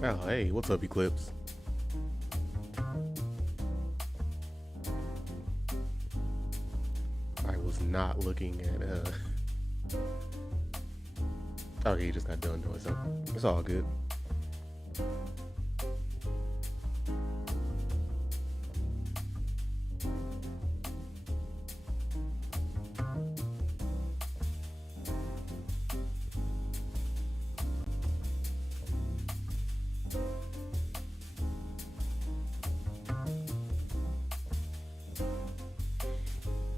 Oh, hey, what's up, Eclipse? I was not looking at, okay, you just got done doing something. It's all good.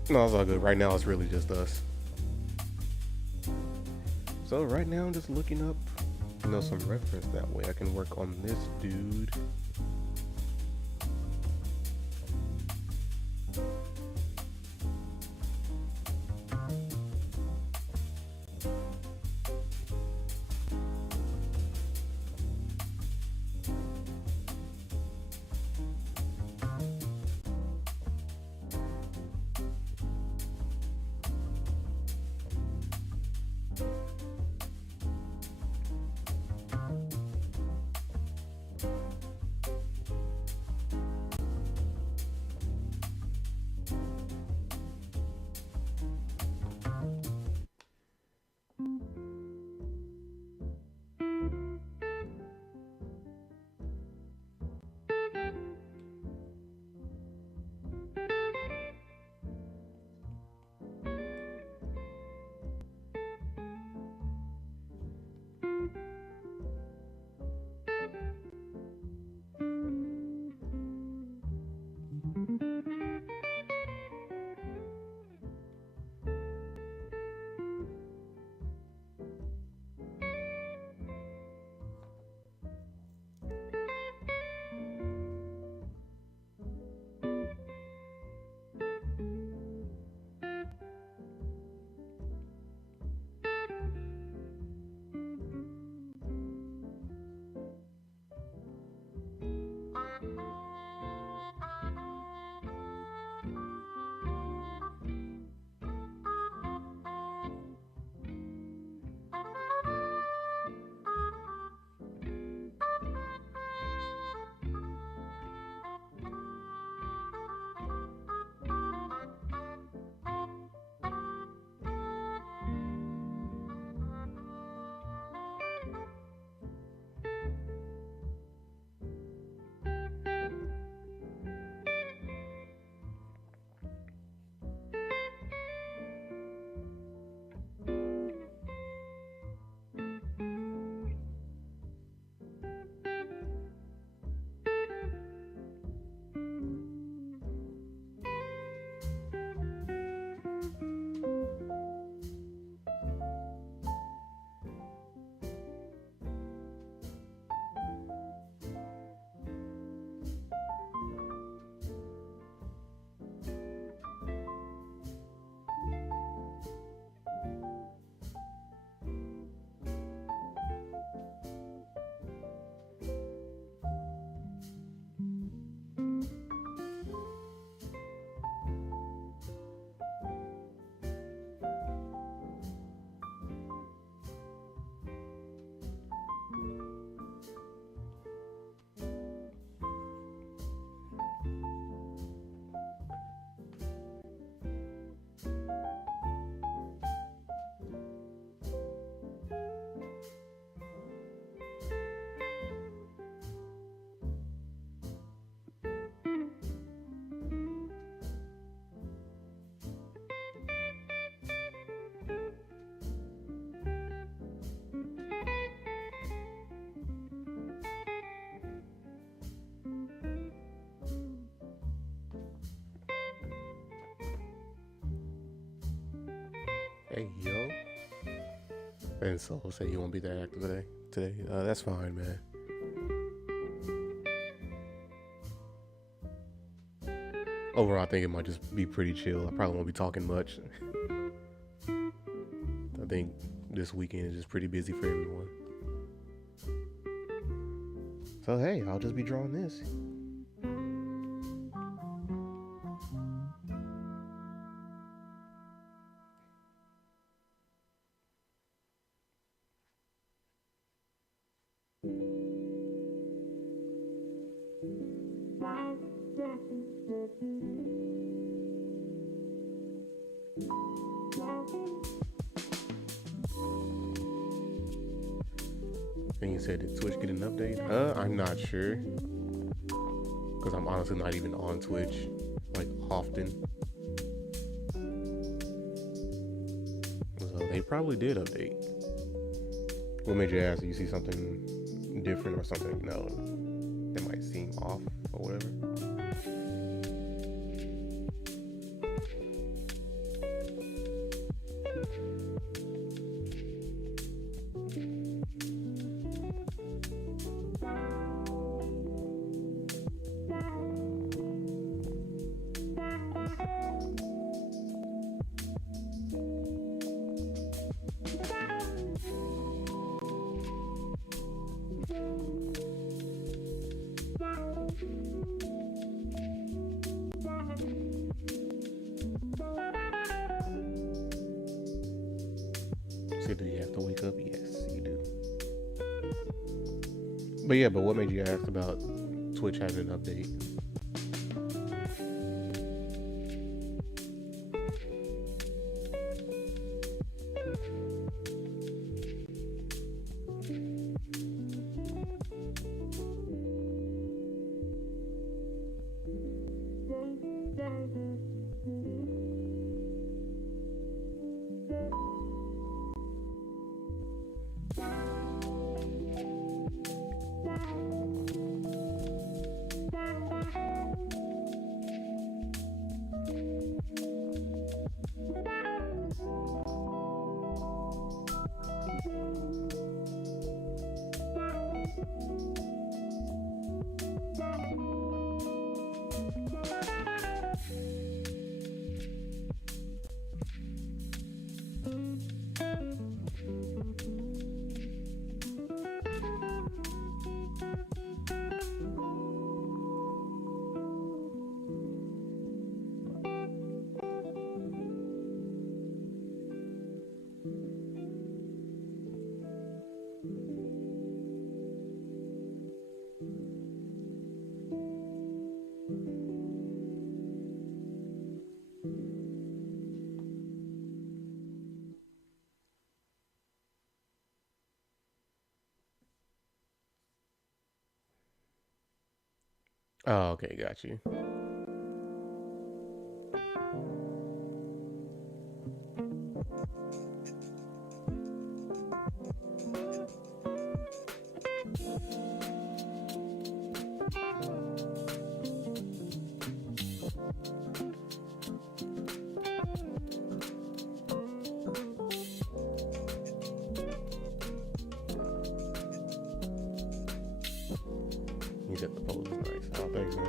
No, it's all good. Right now, it's really just us. So, right now, I'm just looking up, some reference that way. I can work on this dude. Hey, yo. And so, say you won't be that active today. That's fine, man. Overall, I think it might just be pretty chill. I probably won't be talking much. I think this weekend is just pretty busy for everyone. So, hey, I'll just be drawing this. And you said did Twitch get an update? I'm not sure, because I'm honestly not even on Twitch like often. So they probably did update. What made you ask? Do you see something different or something, you know, that might seem off or whatever? So do you have to wake up? Yes, you do. But yeah, but what made you ask about Twitch having an update? Oh, okay, got you. You said the poll is nice. Oh, thanks, man.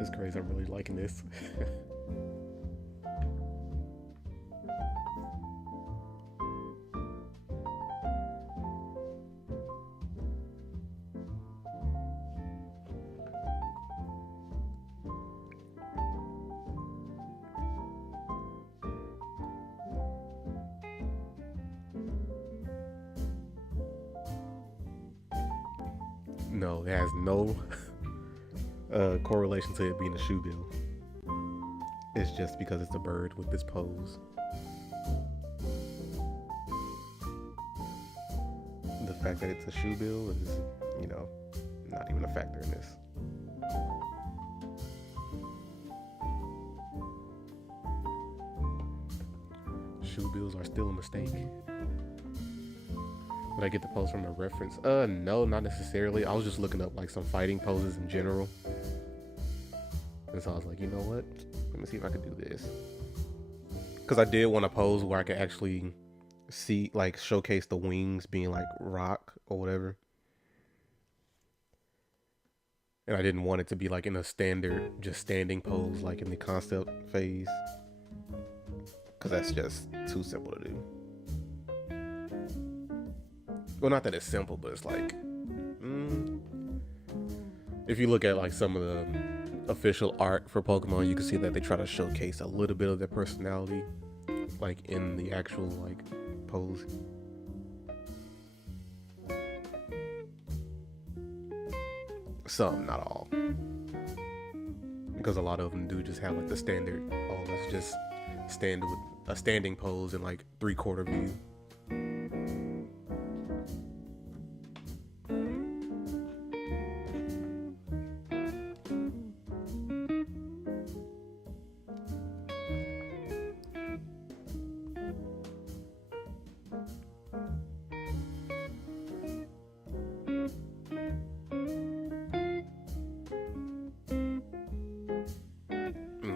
It's crazy. I'm really liking this. No, it has no correlation to it being a shoe bill. It's just because it's a bird with this pose. The fact that it's a shoe bill is, not even a factor in this. Shoe bills are still a mistake. Did I get the pose from a reference? No, not necessarily. I was just looking up like some fighting poses in general. And so I was like, you know what? Let me see if I could do this. Because I did want a pose where I could actually see, like, showcase the wings being like rock or whatever. And I didn't want it to be like in a standard, just standing pose, like in the concept phase. Because that's just too simple to do. Well, not that it's simple, but it's like, if you look at like some of the official art for Pokemon, you can see that they try to showcase a little bit of their personality, like in the actual like pose. Some, not all, because a lot of them do just have like the standard. Oh, let's just stand with a standing pose in like 3/4 view.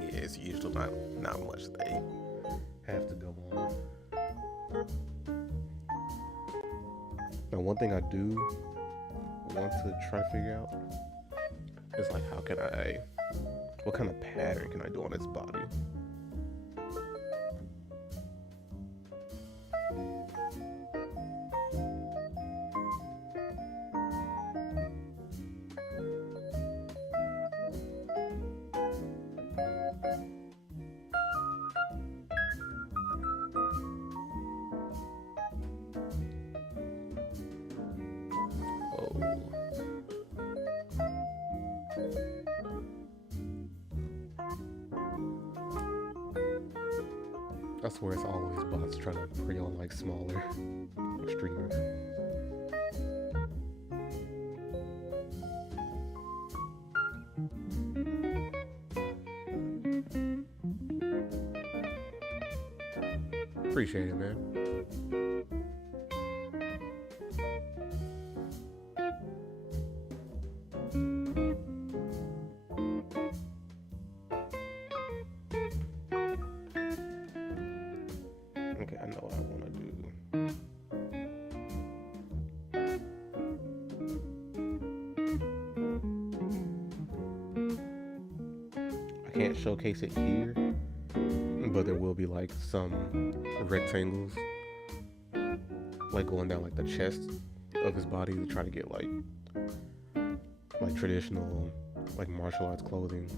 It's usually not much they have to go on. Now, one thing I do want to try to figure out is like, what kind of pattern can I do on its body? I swear it's always bots trying to prey on like smaller streamers. Appreciate it, man. Okay, I know what I want to do. I can't showcase it here, but there will be like some rectangles like going down like the chest of his body to try to get like traditional like martial arts clothing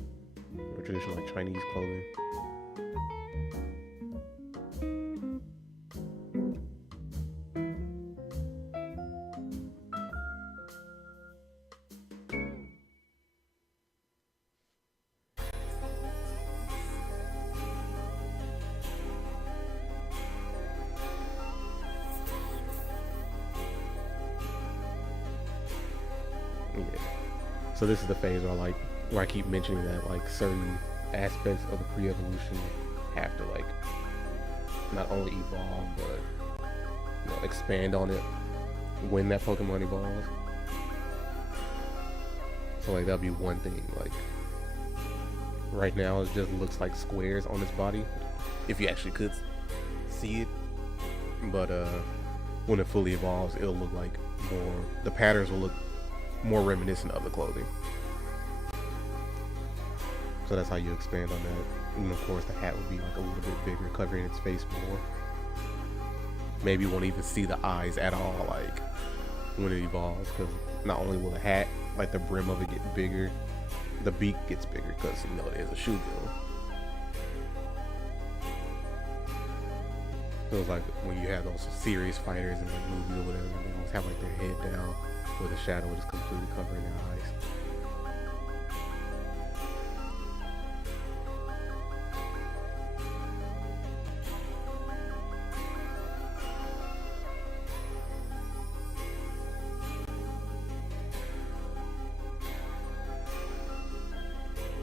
or traditional like Chinese clothing. Yeah. So this is the phase where I keep mentioning that like certain aspects of the pre-evolution have to like not only evolve but expand on it when that Pokemon evolves. So like that'll be one thing. Like right now it just looks like squares on its body, if you actually could see it. But when it fully evolves, it'll look like the patterns will look more reminiscent of the clothing. So that's how you expand on that. And of course, the hat would be like a little bit bigger, covering its face more. Maybe you won't even see the eyes at all, like when it evolves, because not only will the hat, like the brim of it get bigger, the beak gets bigger because you know it is a shoebill. So it's like when you have those serious fighters in like movies or whatever, they always have like their head down where the shadow is completely covering their eyes.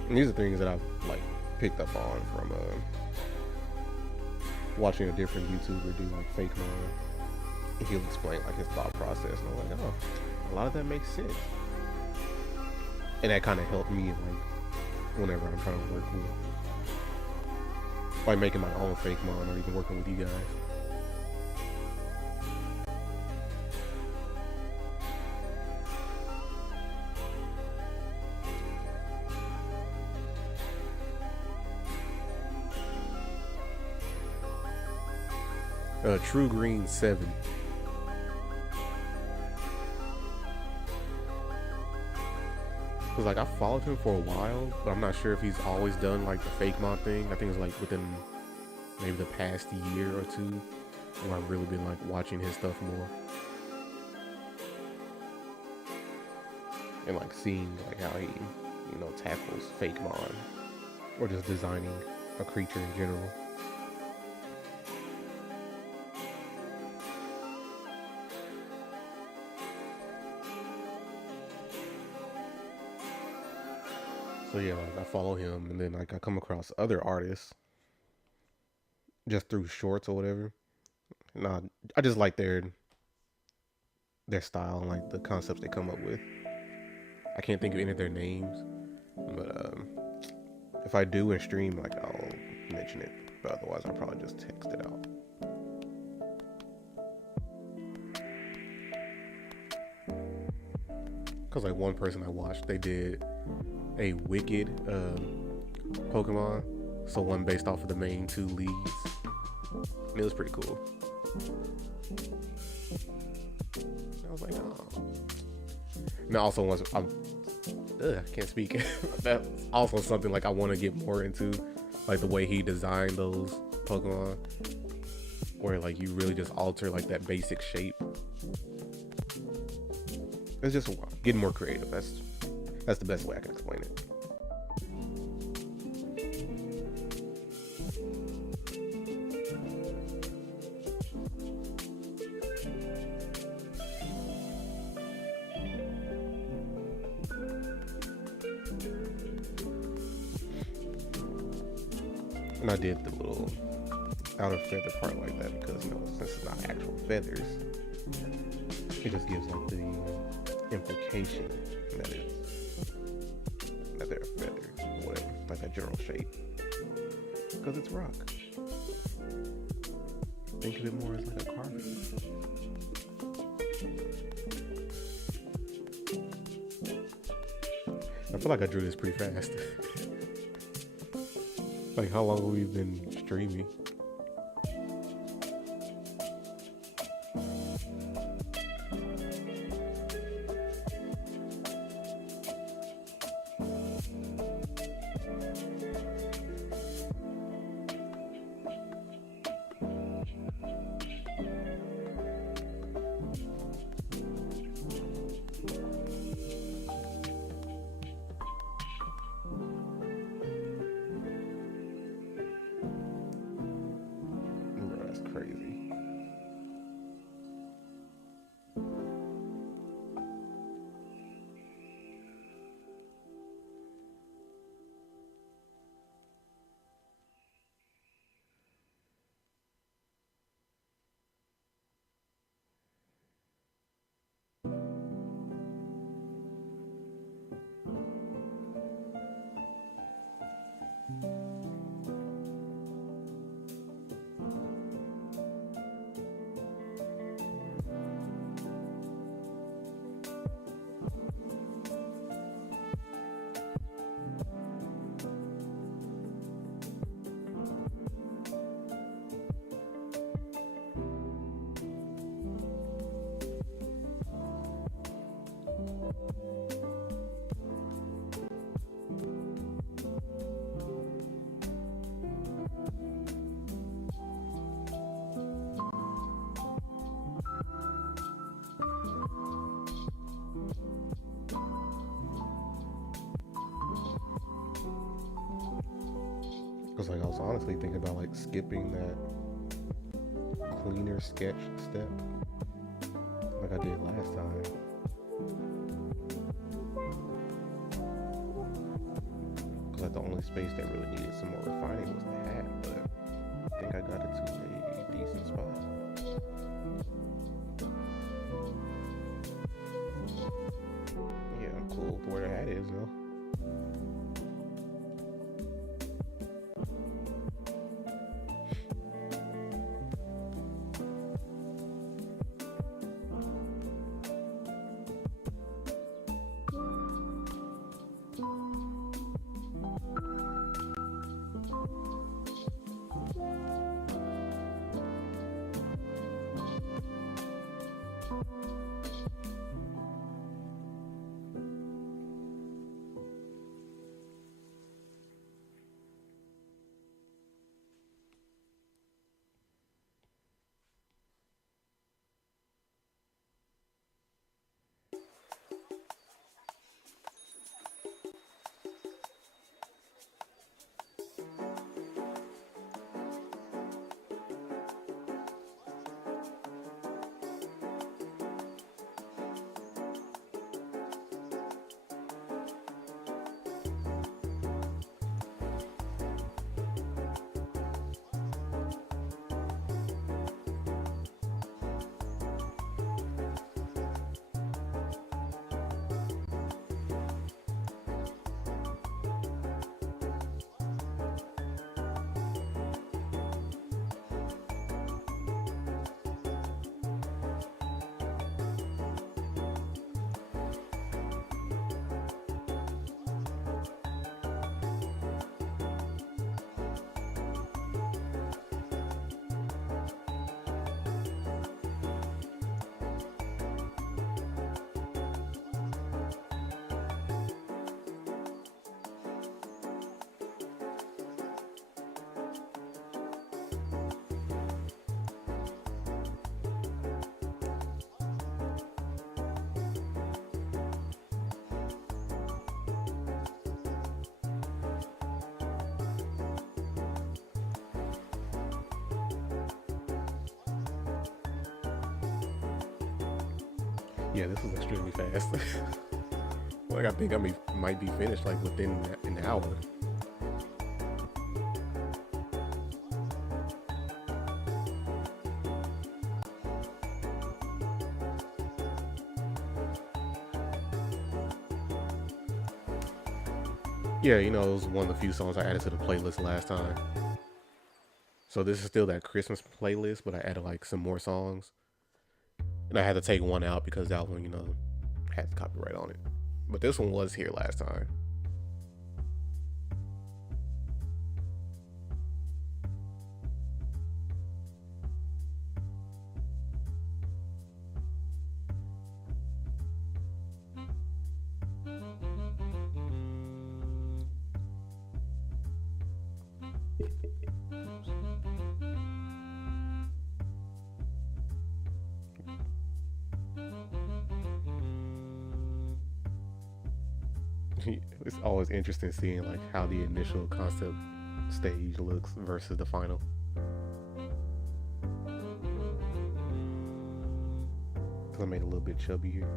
And these are things that I've like picked up on from watching a different YouTuber do like fake Melon. And he'll explain like his thought process, and I'm like, oh, a lot of that makes sense. And that kind of helped me like whenever I'm trying to work with like making my own fake Melon or even working with you guys. True Green 7. Cause like I followed him for a while, but I'm not sure if he's always done like the fake mod thing. I think it's like within maybe the past year or two where I've really been like watching his stuff more. And like seeing like how he, you know, tackles fake mod or just designing a creature in general. So yeah, like I follow him, and then like I come across other artists just through shorts or whatever. And I just like their style and like the concepts they come up with. I can't think of any of their names, but if I do in stream, like I'll mention it. But otherwise, I'll probably just text it out. Cause like one person I watched, they did a Wicked Pokemon, so one based off of the main two leads, and it was pretty cool. I was like, oh. And also once I can't speak. That's also something like I want to get more into, like the way he designed those Pokemon, where like you really just alter like that basic shape. It's just getting more creative. That's the best way I can explain it. And I did the little outer feather part like that because, you know, since it's not actual feathers, it just gives like the implication that they're feathers or whatever, like that general shape, because it's rock. Think of it more as like a carving. I feel like I drew this pretty fast. Like, how long have we been streaming? Cause like I was honestly thinking about like skipping that cleaner sketch step like I did last time. Cause like the only space that really needed some more refining was the hat, but I think I got it to a decent spot. Yeah, I'm cool with where the hat is though. Yeah, this is extremely fast. Like I think might be finished like within an hour. Yeah, you know, it was one of the few songs I added to the playlist last time. So this is still that Christmas playlist, but I added like some more songs. And I had to take one out because that one, you know, had the copyright on it. But this one was here last time. It's always interesting seeing like how the initial concept stage looks versus the final. Cause I made it a little bit chubby here.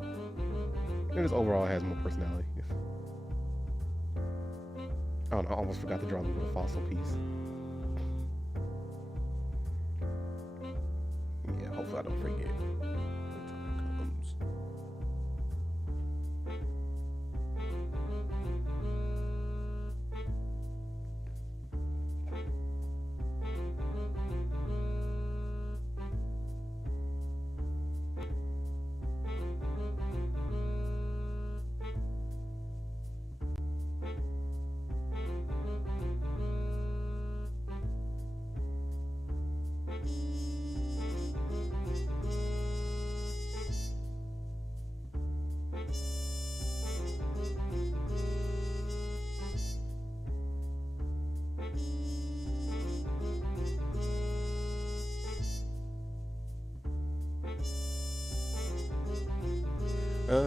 And just overall has more personality. Oh no, I almost forgot to draw the little fossil piece. Yeah, hopefully I don't forget.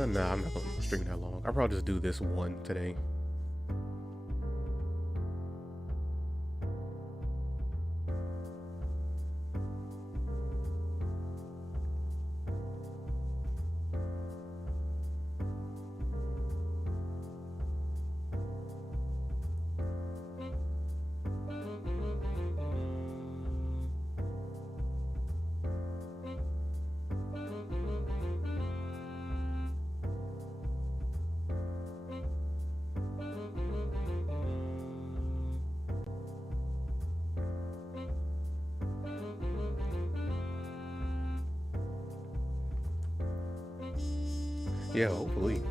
Nah, I'm not gonna stream that long. I'll probably just do this one today. Yeah, hopefully.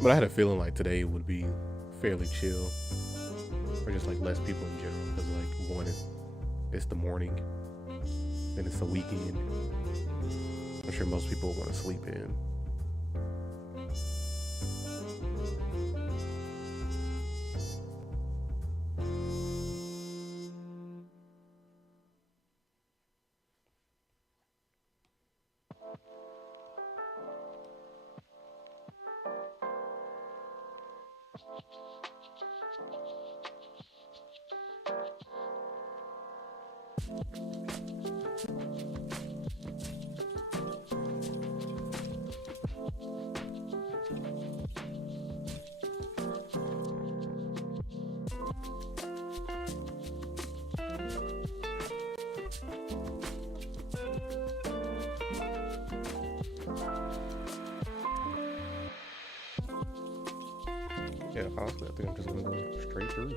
But I had a feeling like today would be fairly chill, or just like less people in general. Because like one, it's the morning, then it's the weekend. I'm sure most people want to sleep in. Yeah, honestly, I think I'm just gonna go straight through.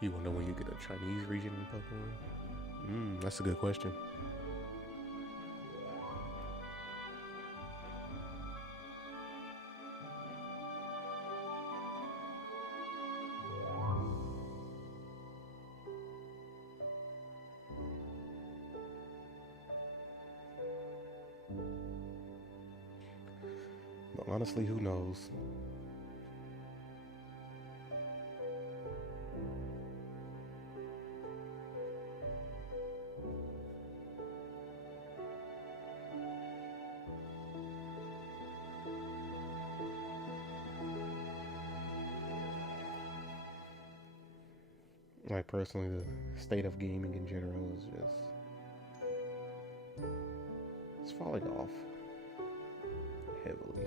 You wanna know when you get a Chinese region in Pokemon? That's a good question. But honestly, who knows? Like personally, the state of gaming in general is just it's falling off heavily.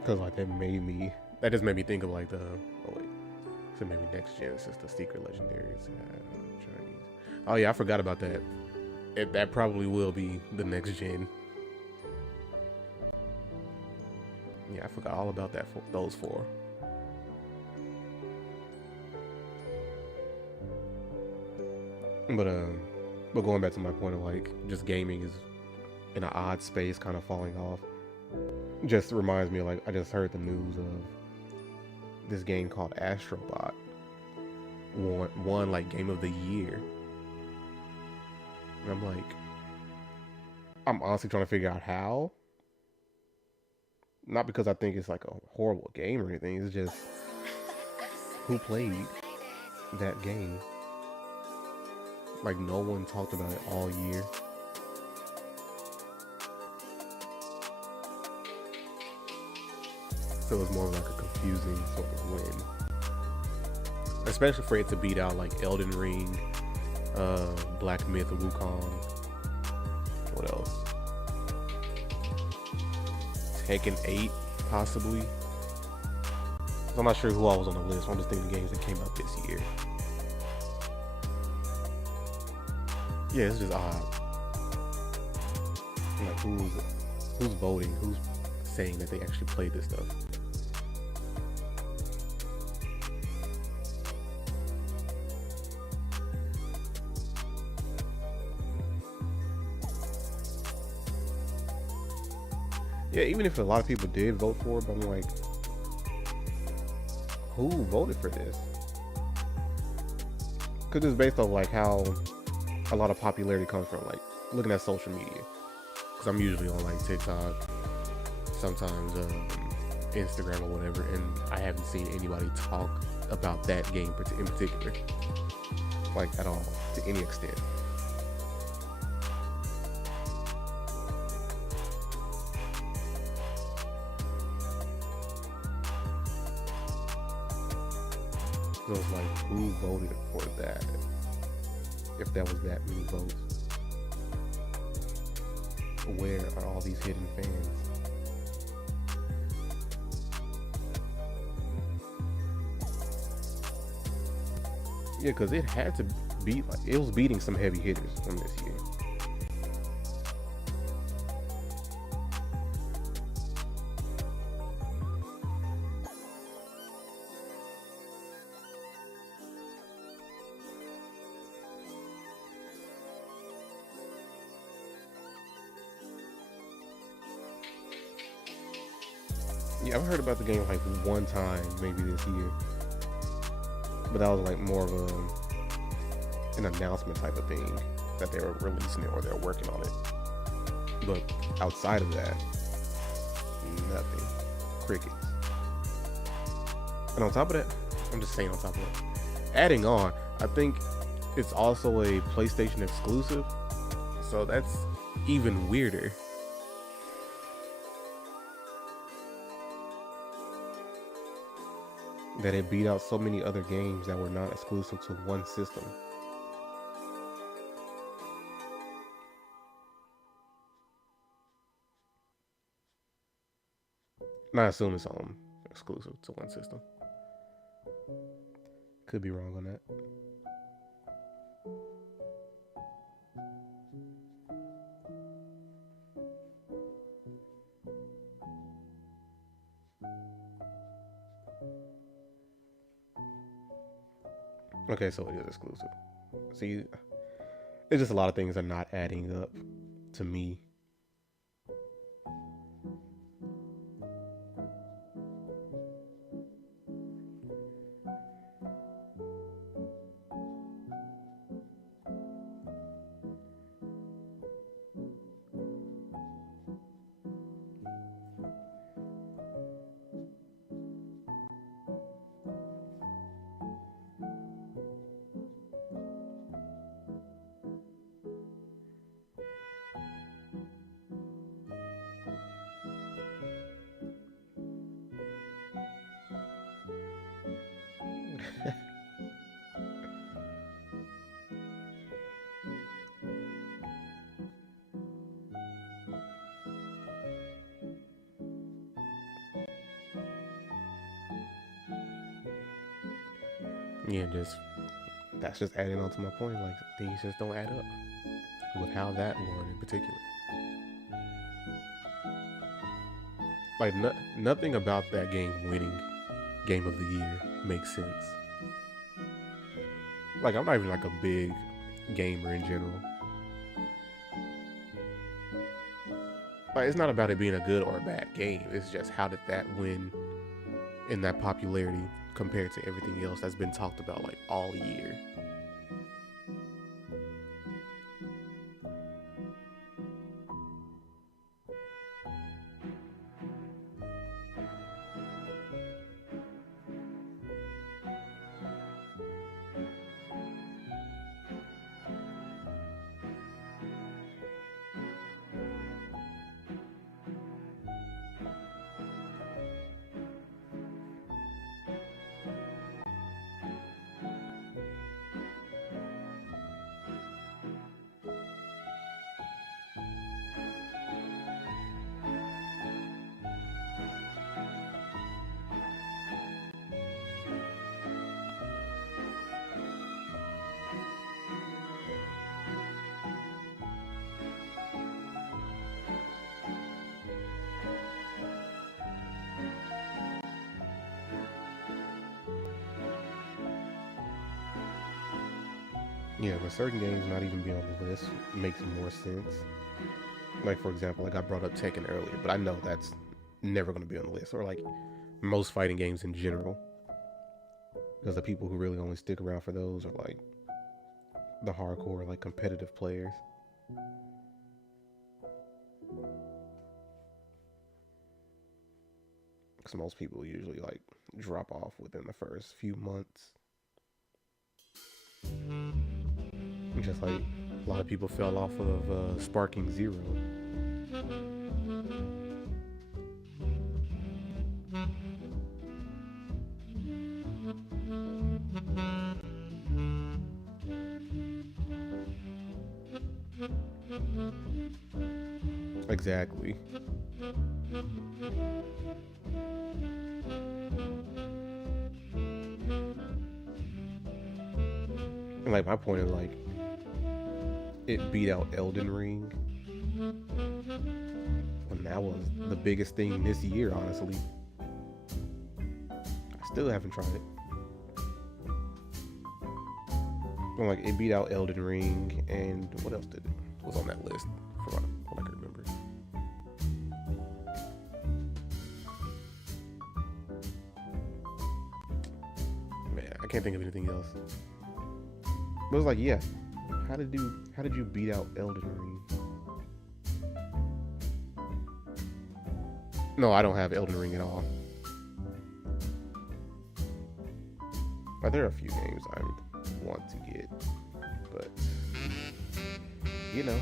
Because like that just made me think of like the oh wait, so maybe next gen is just the secret legendaries. Chinese. Oh yeah, I forgot about that. That probably will be the next gen. Yeah, I forgot all about that. Those four. But but going back to my point of like just gaming is in an odd space, kind of falling off. Just reminds me of like I just heard the news of this game called Astrobot won like game of the year, and I'm honestly trying to figure out how. Not because I think it's like a horrible game or anything. It's just who played that game. Like no one talked about it all year. So it was more like a confusing sort of win. Especially for it to beat out like Elden Ring, Black Myth, Wukong. What else? Tekken 8, possibly. So I'm not sure who all was on the list. I'm just thinking the games that came out this year. Yeah, it's just odd. Like who's voting? Who's saying that they actually played this stuff? Yeah, even if a lot of people did vote for it, but I'm like, who voted for this? Because it's based on like how a lot of popularity comes from, like looking at social media. Because I'm usually on like TikTok, sometimes Instagram or whatever, and I haven't seen anybody talk about that game in particular, like at all, to any extent. So it's like, who voted for that? If that was that many votes, where are all these hidden fans? Yeah, because it had to beat, like, it was beating some heavy hitters from this year. Yeah, I've heard about the game like one time, maybe this year, but that was like more of an announcement type of thing that they were releasing it or they're working on it. But outside of that, nothing. Crickets. And on top of that, I'm just saying on top of that, adding on, I think it's also a PlayStation exclusive, so that's even weirder. That it beat out so many other games that were not exclusive to one system. And I assume it's exclusive to one system. Could be wrong on that. Okay, so it is exclusive. See, it's just a lot of things are not adding up to me. Yeah, just that's just adding on to my point. Like things just don't add up with how that one in particular. Like nothing about that game winning game of the year makes sense. Like I'm not even like a big gamer in general. Like it's not about it being a good or a bad game. It's just how did that win in that popularity compared to everything else that's been talked about like all year. Yeah, but certain games not even being on the list makes more sense. Like for example, like I brought up Tekken earlier, but I know that's never going to be on the list. Or like most fighting games in general, because the people who really only stick around for those are like the hardcore, like competitive players. Because most people usually like drop off within the first few months. Just like a lot of people fell off of Sparking Zero. Exactly. And like my point is like it beat out Elden Ring. And that was the biggest thing this year, honestly. I still haven't tried it. But like it beat out Elden Ring, and what else did it was on that list from what I can remember. Man, I can't think of anything else. But it was like, yeah, how did you beat out Elden Ring? No, I don't have Elden Ring at all. But there are a few games I want to get, but you know,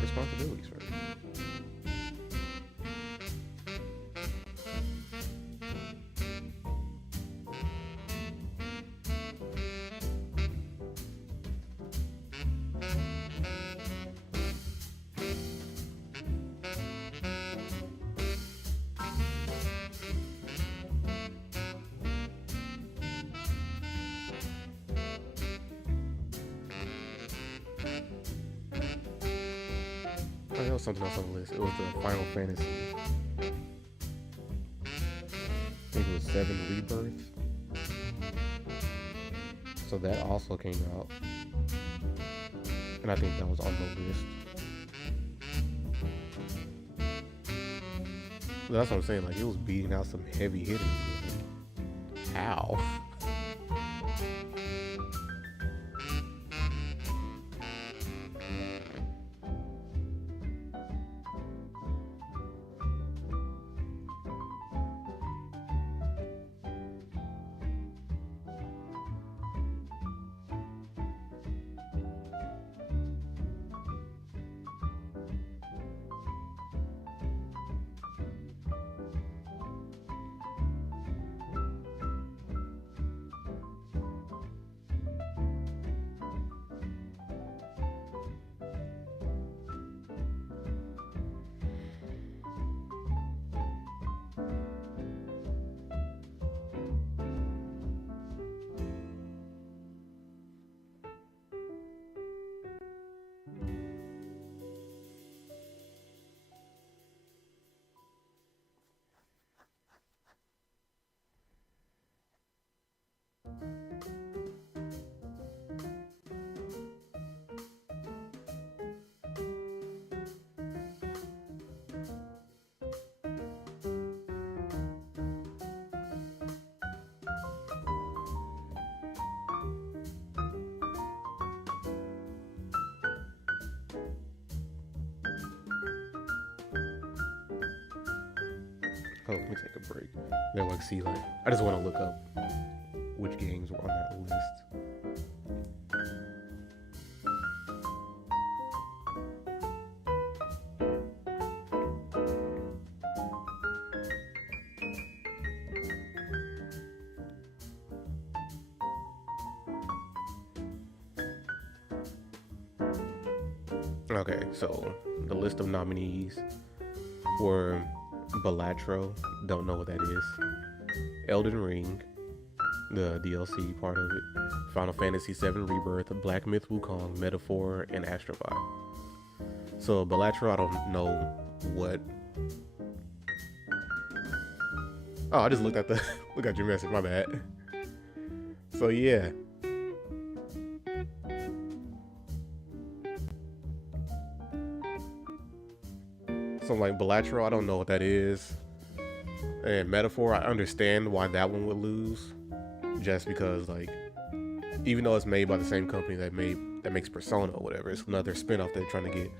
responsibilities, right? Oh, there was something else on the list. It was the Final Fantasy. I think it was 7 Rebirth. So that also came out. And I think that was on the list. But that's what I'm saying. Like, it was beating out some heavy hitters. Like, how? Oh, let me take a break. Then like see like I just want to look up which games were on that list. Okay, so the list of nominees were Balatro, don't know what that is, Elden Ring, the DLC part of it, Final Fantasy VII Rebirth, Black Myth Wukong, Metaphor, and Astrobot. So Balatro, I don't know what. Oh, I just looked at the look at your message. My bad. So yeah. So like Balatro, I don't know what that is. And Metaphor, I understand why that one would lose, just because like even though it's made by the same company that makes Persona or whatever, it's another spinoff they're trying to get.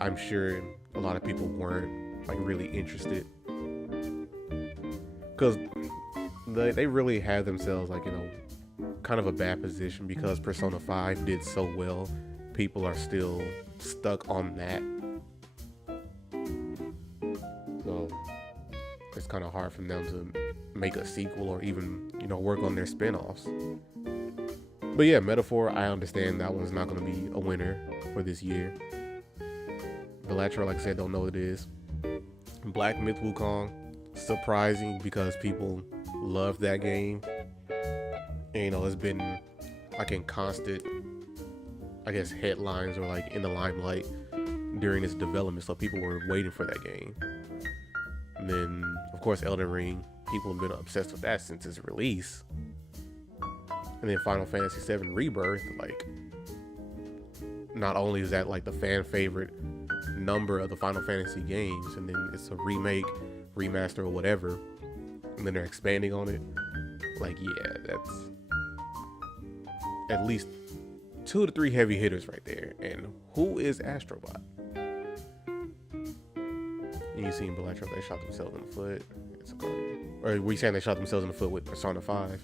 I'm sure a lot of people weren't like really interested because they really had themselves like kind of a bad position because Persona 5 did so well. People are still stuck on that, so it's kind of hard for them to make a sequel or even work on their spin-offs. But yeah, Metaphor, I understand that one's not going to be a winner for this year. Balatro, like I said, don't know what it is. Black Myth Wukong, surprising because people love that game. And it's been like in constant, I guess, headlines or like in the limelight during its development, so people were waiting for that game. And then, of course, Elden Ring, people have been obsessed with that since its release. And then Final Fantasy VII Rebirth, like, not only is that like the fan favorite number of the Final Fantasy games, and then it's a remake, remaster, or whatever, and then they're expanding on it. Like, yeah, that's at least 2 to 3 heavy hitters right there. And who is Astrobot? You seen Balatro, they shot themselves in the foot. It's a card. Or were you saying they shot themselves in the foot with Persona 5?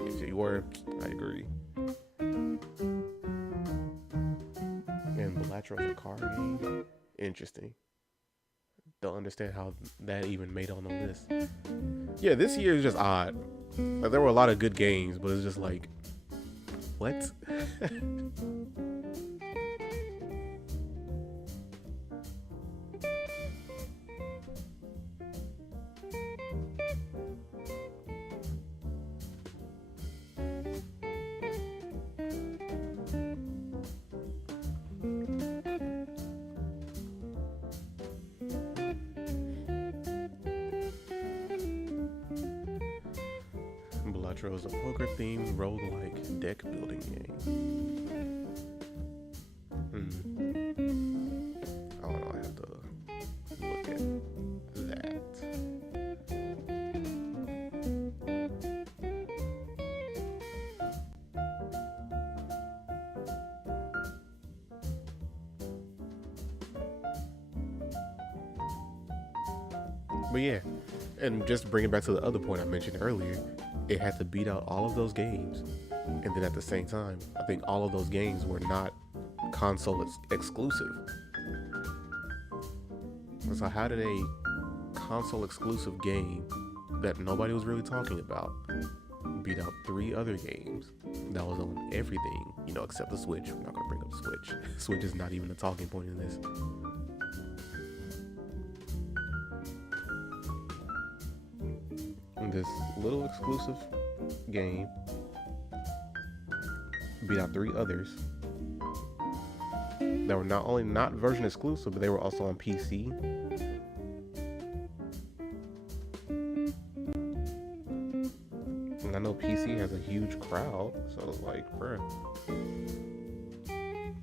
If you were, I agree. And Balatro's a card game? Interesting. Don't understand how that even made on the list. Yeah, this year is just odd. Like, there were a lot of good games, but it's just like, what? Balatro is a poker-themed roguelike deck building game. I don't know, I have to look at that. But yeah, and just to bring it back to the other point I mentioned earlier, it had to beat out all of those games, and then at the same time, I think all of those games were not console exclusive. So how did a console exclusive game that nobody was really talking about beat out 3 other games that was on everything, except the Switch? We're not gonna bring up Switch. Switch is not even a talking point in this. This little exclusive game beat out 3 others that were not only not version exclusive, but they were also on PC. And I know PC has a huge crowd, so it's like, bruh,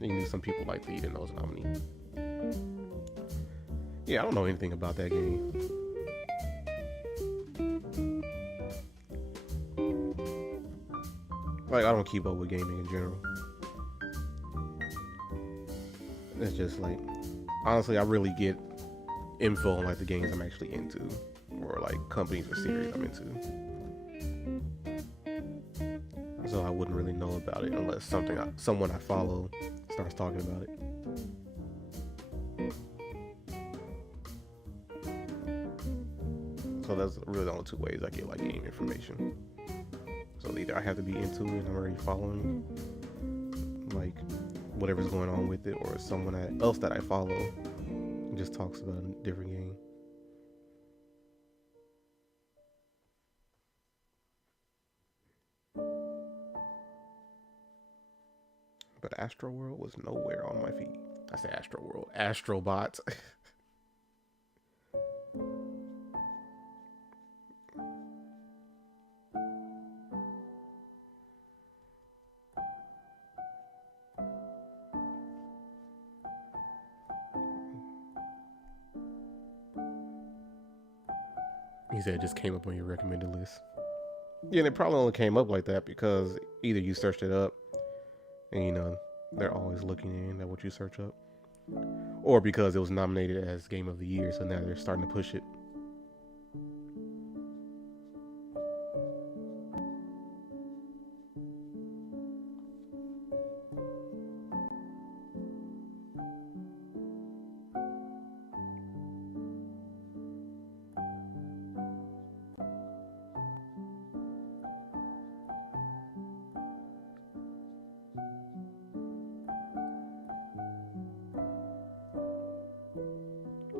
you need some people like to even know it's a nominee. Yeah, I don't know anything about that game. Like, I don't keep up with gaming in general. It's just like, honestly, I really get info on like the games I'm actually into. or like companies or series I'm into. So I wouldn't really know about it unless someone I follow starts talking about it. So that's really the only two ways I get like game information. So either I have to be into it and I'm already following like whatever's going on with it, or someone else that I follow just talks about a different game. But Astro World was nowhere on my feed. I say Astro World, Astrobots. He said it just came up on your recommended list. Yeah, and it probably only came up like that because either you searched it up and you know they're always looking in at what you search up, or because it was nominated as Game of the Year, so now they're starting to push it.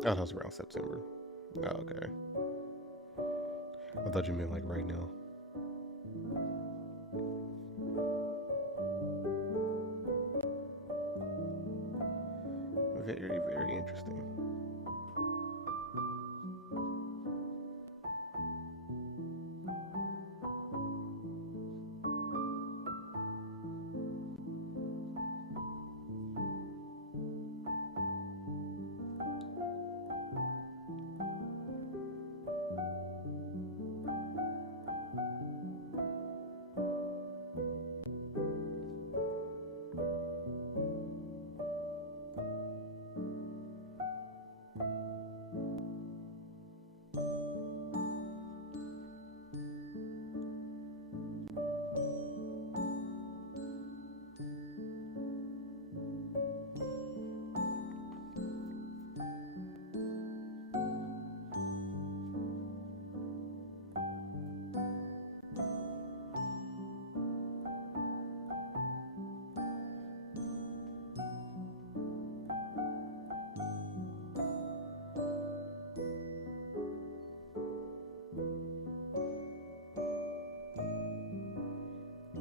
Oh, that was around September. Oh, okay. I thought you meant like right now. Very, very interesting.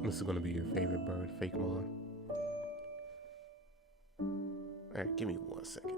This is gonna be your favorite bird, Fake Mon. Alright, give me 1 second.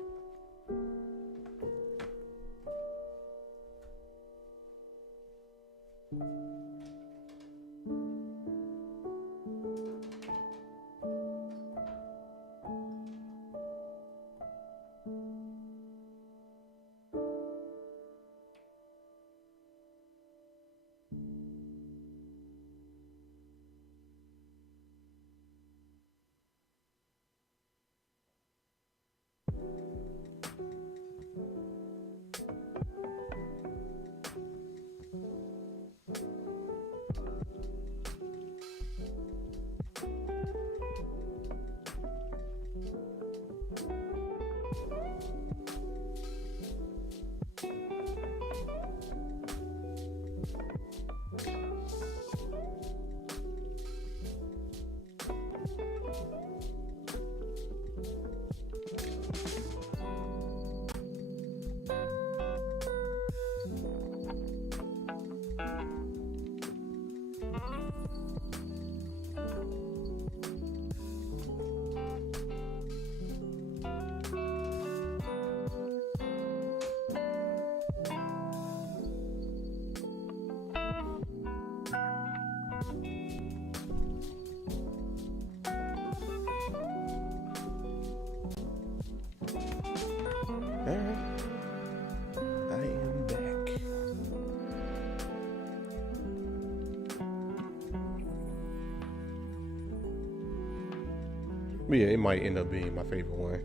But yeah, it might end up being my favorite one.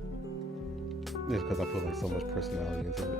Just because I put like so much personality into it.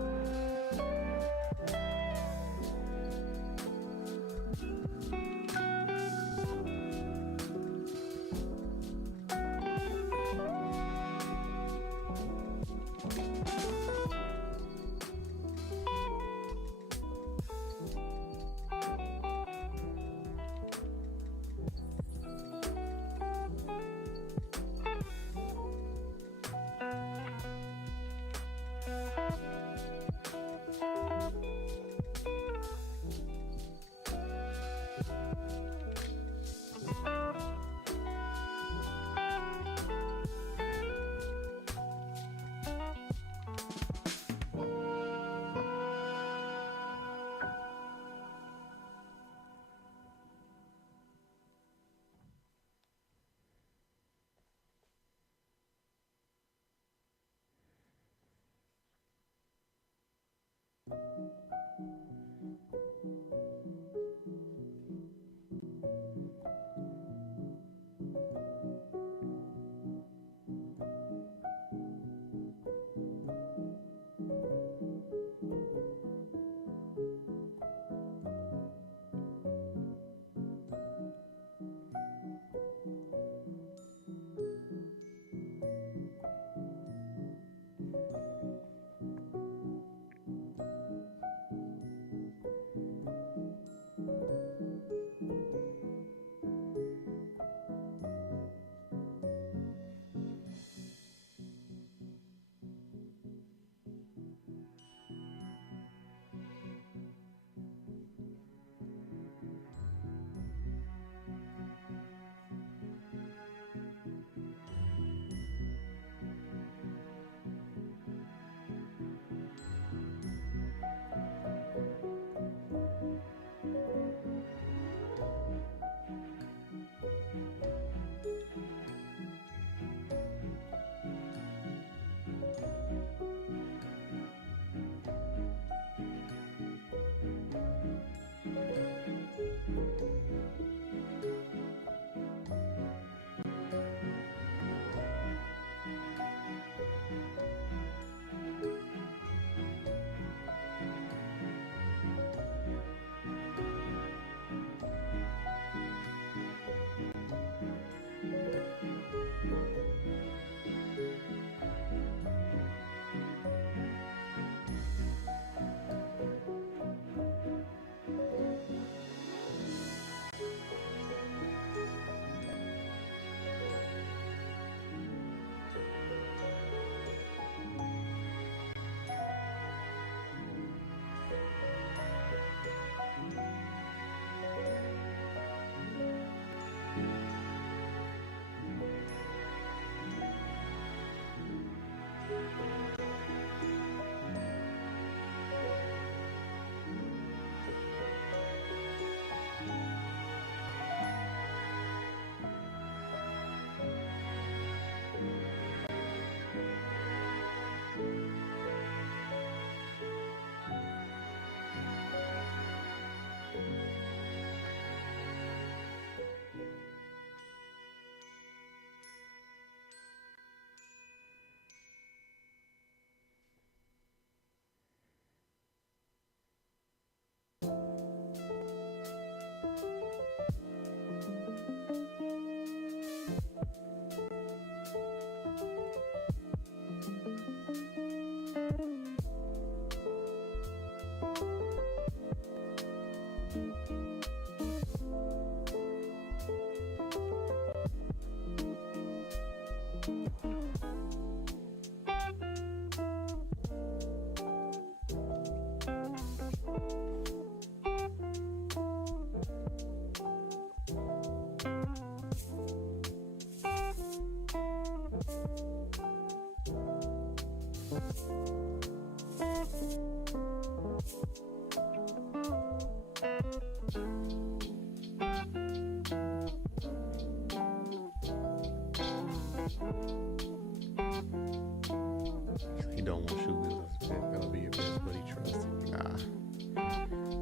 You don't want shoelaces. That'll be your best buddy. Trust? Nah,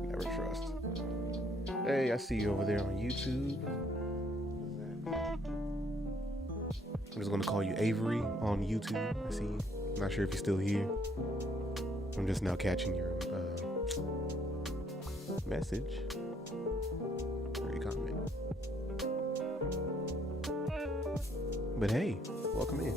never trust. Hey, I see you over there on YouTube. I'm just gonna call you Avery on YouTube. I see you. Not sure if you're still here. I'm just now catching your message or your comment. But hey, welcome in.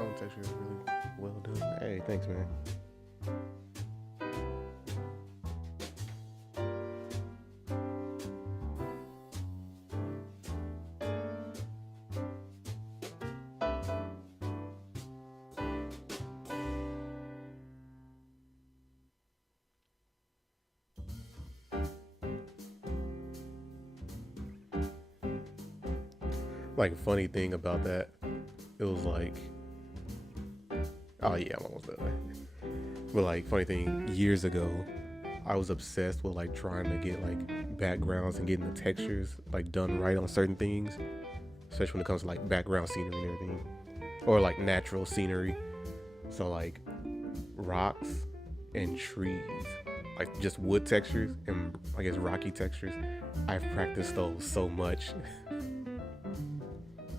Melon texture is really well done. Hey, thanks, man. Like, funny thing about that, it was like, oh yeah, I'm almost done. But like, funny thing, years ago, I was obsessed with like trying to get like backgrounds and getting the textures like done right on certain things, especially when it comes to like background scenery and everything, or like natural scenery. So like rocks and trees, like just wood textures and I guess rocky textures. I've practiced those so much.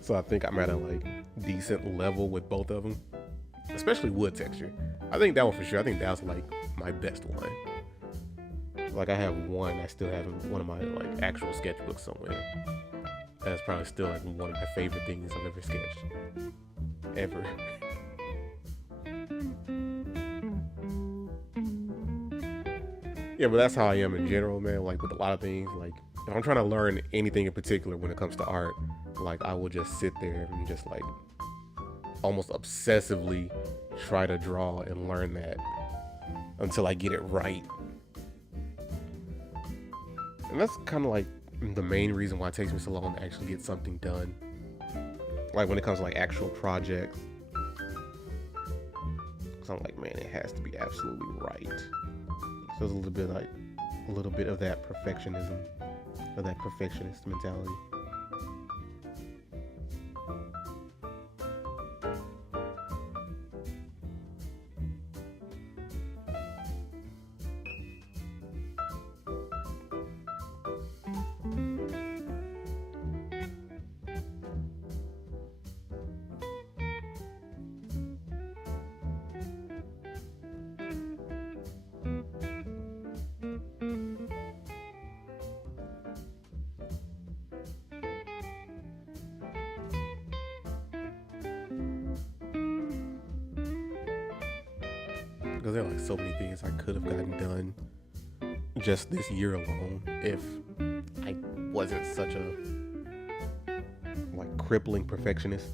So I think I'm at a like decent level with both of them, especially wood texture. I think that one for sure. I think that was like my best one. Like I have one I still have in one of my like actual sketchbooks somewhere. That's probably still like one of my favorite things I've ever sketched. Ever. Yeah, but that's how I am in general, man. Like with a lot of things, like if I'm trying to learn anything in particular when it comes to art, like I will just sit there and just like almost obsessively try to draw and learn that until I get it right. And that's kind of like the main reason why it takes me so long to actually get something done. Like when it comes to like actual projects. Cause I'm like, man, it has to be absolutely right. So it's a little bit of that perfectionism, of that perfectionist mentality. Because there are like so many things I could have gotten done just this year alone if I wasn't such a like crippling perfectionist.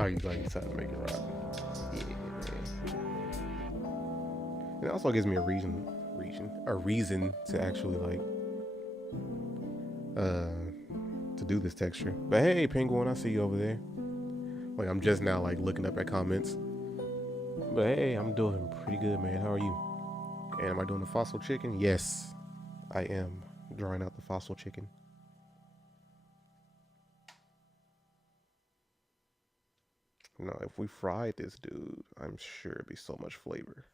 Oh, you like decided to make it rock. Yeah, man. It also gives me a reason to actually like to do this texture. But hey, Penguin, I see you over there. Like I'm just now like looking up at comments. But hey, I'm doing pretty good, man. How are you? And am I doing the fossil chicken? Yes, I am drawing out the fossil chicken. No, if we fried this dude, I'm sure it'd be so much flavor.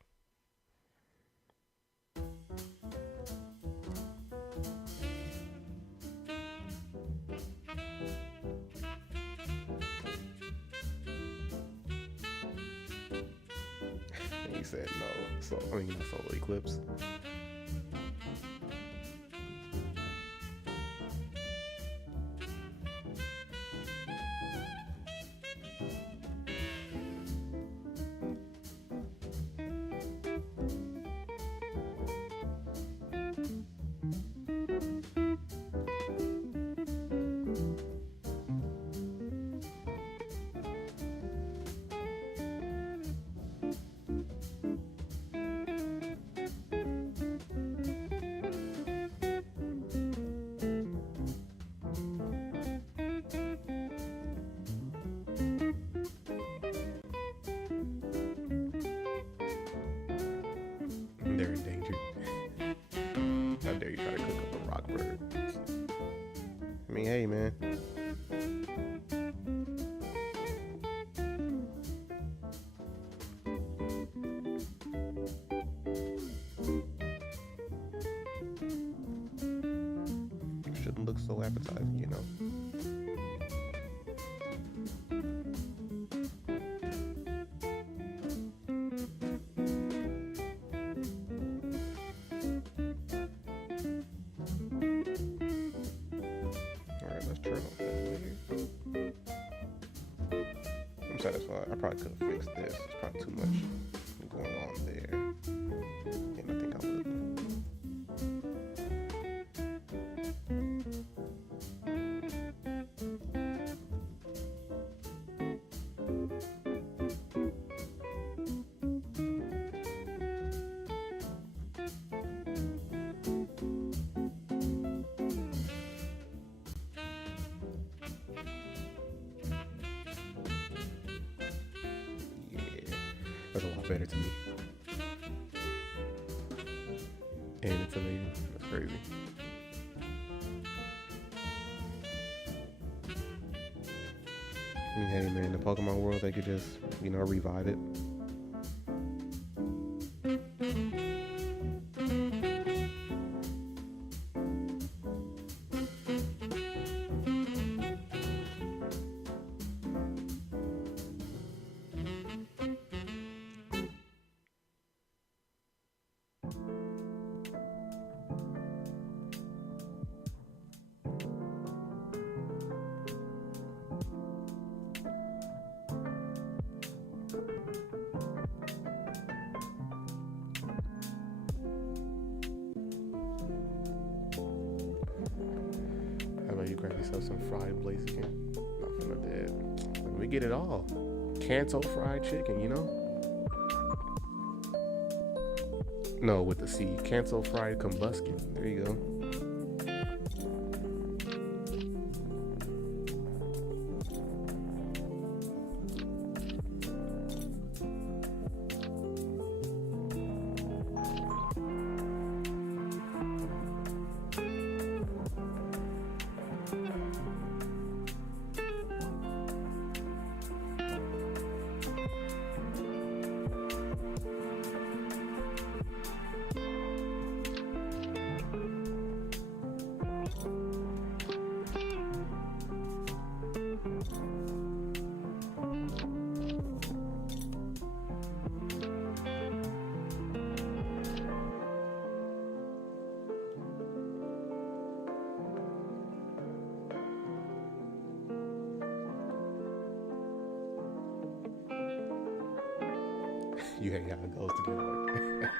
And he said no. So I mean, solar eclipse. They're endangered. How dare you try to cook up a rock bird? I mean, hey, man. Shouldn't look so appetizing, you know. I'm satisfied. I probably could have fixed this. It's probably too much going on there. And I think I would. That's a lot better to me. And it's amazing. That's crazy. I mean, hey man, the Pokemon world, they could just, you know, revive it. You grab yourself some fried Blaziken. Not from the dead. Let me get it all. Kanto fried chicken, you know? No, with the C. Kanto fried combuskin. There you go. You hate how it goes together.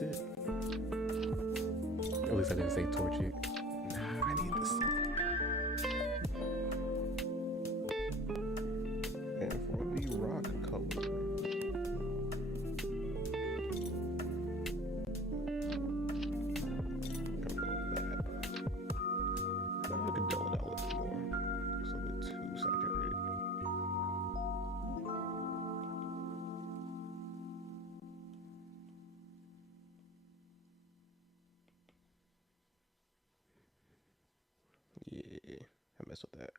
that's it. At least I didn't say torch it. Nah, I need to see. And for the rock color, I could dull it out a little more. It's a little bit too saturated. Yeah, I mess with that.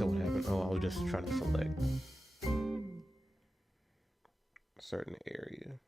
So what happened? Oh, I was just trying to select a certain area.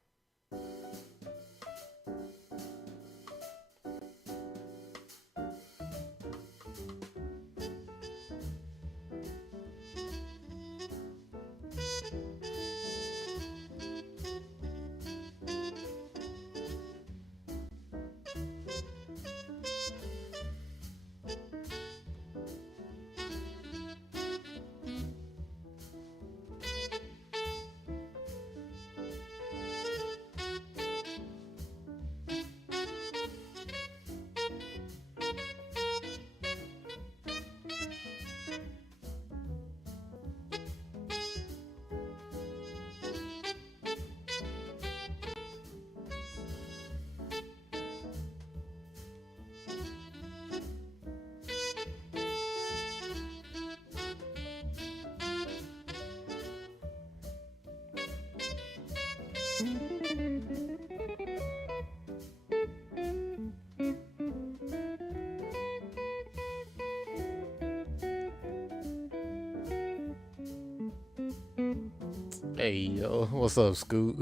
Hey yo, what's up, Scoot?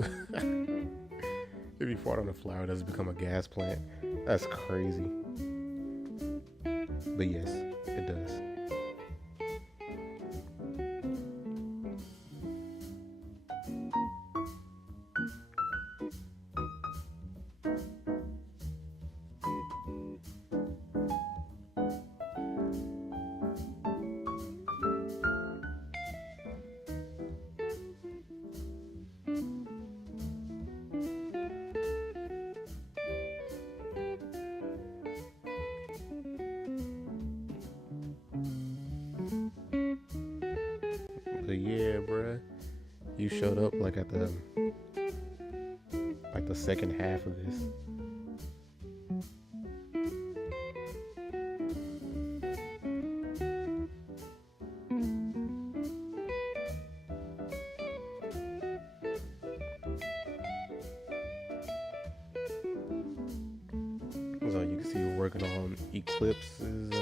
If you fart on a flower, does it become a gas plant? That's crazy. But yes, it does. But yeah, bruh, you showed up like at the second half of this. So you can see we're working on Eclipse's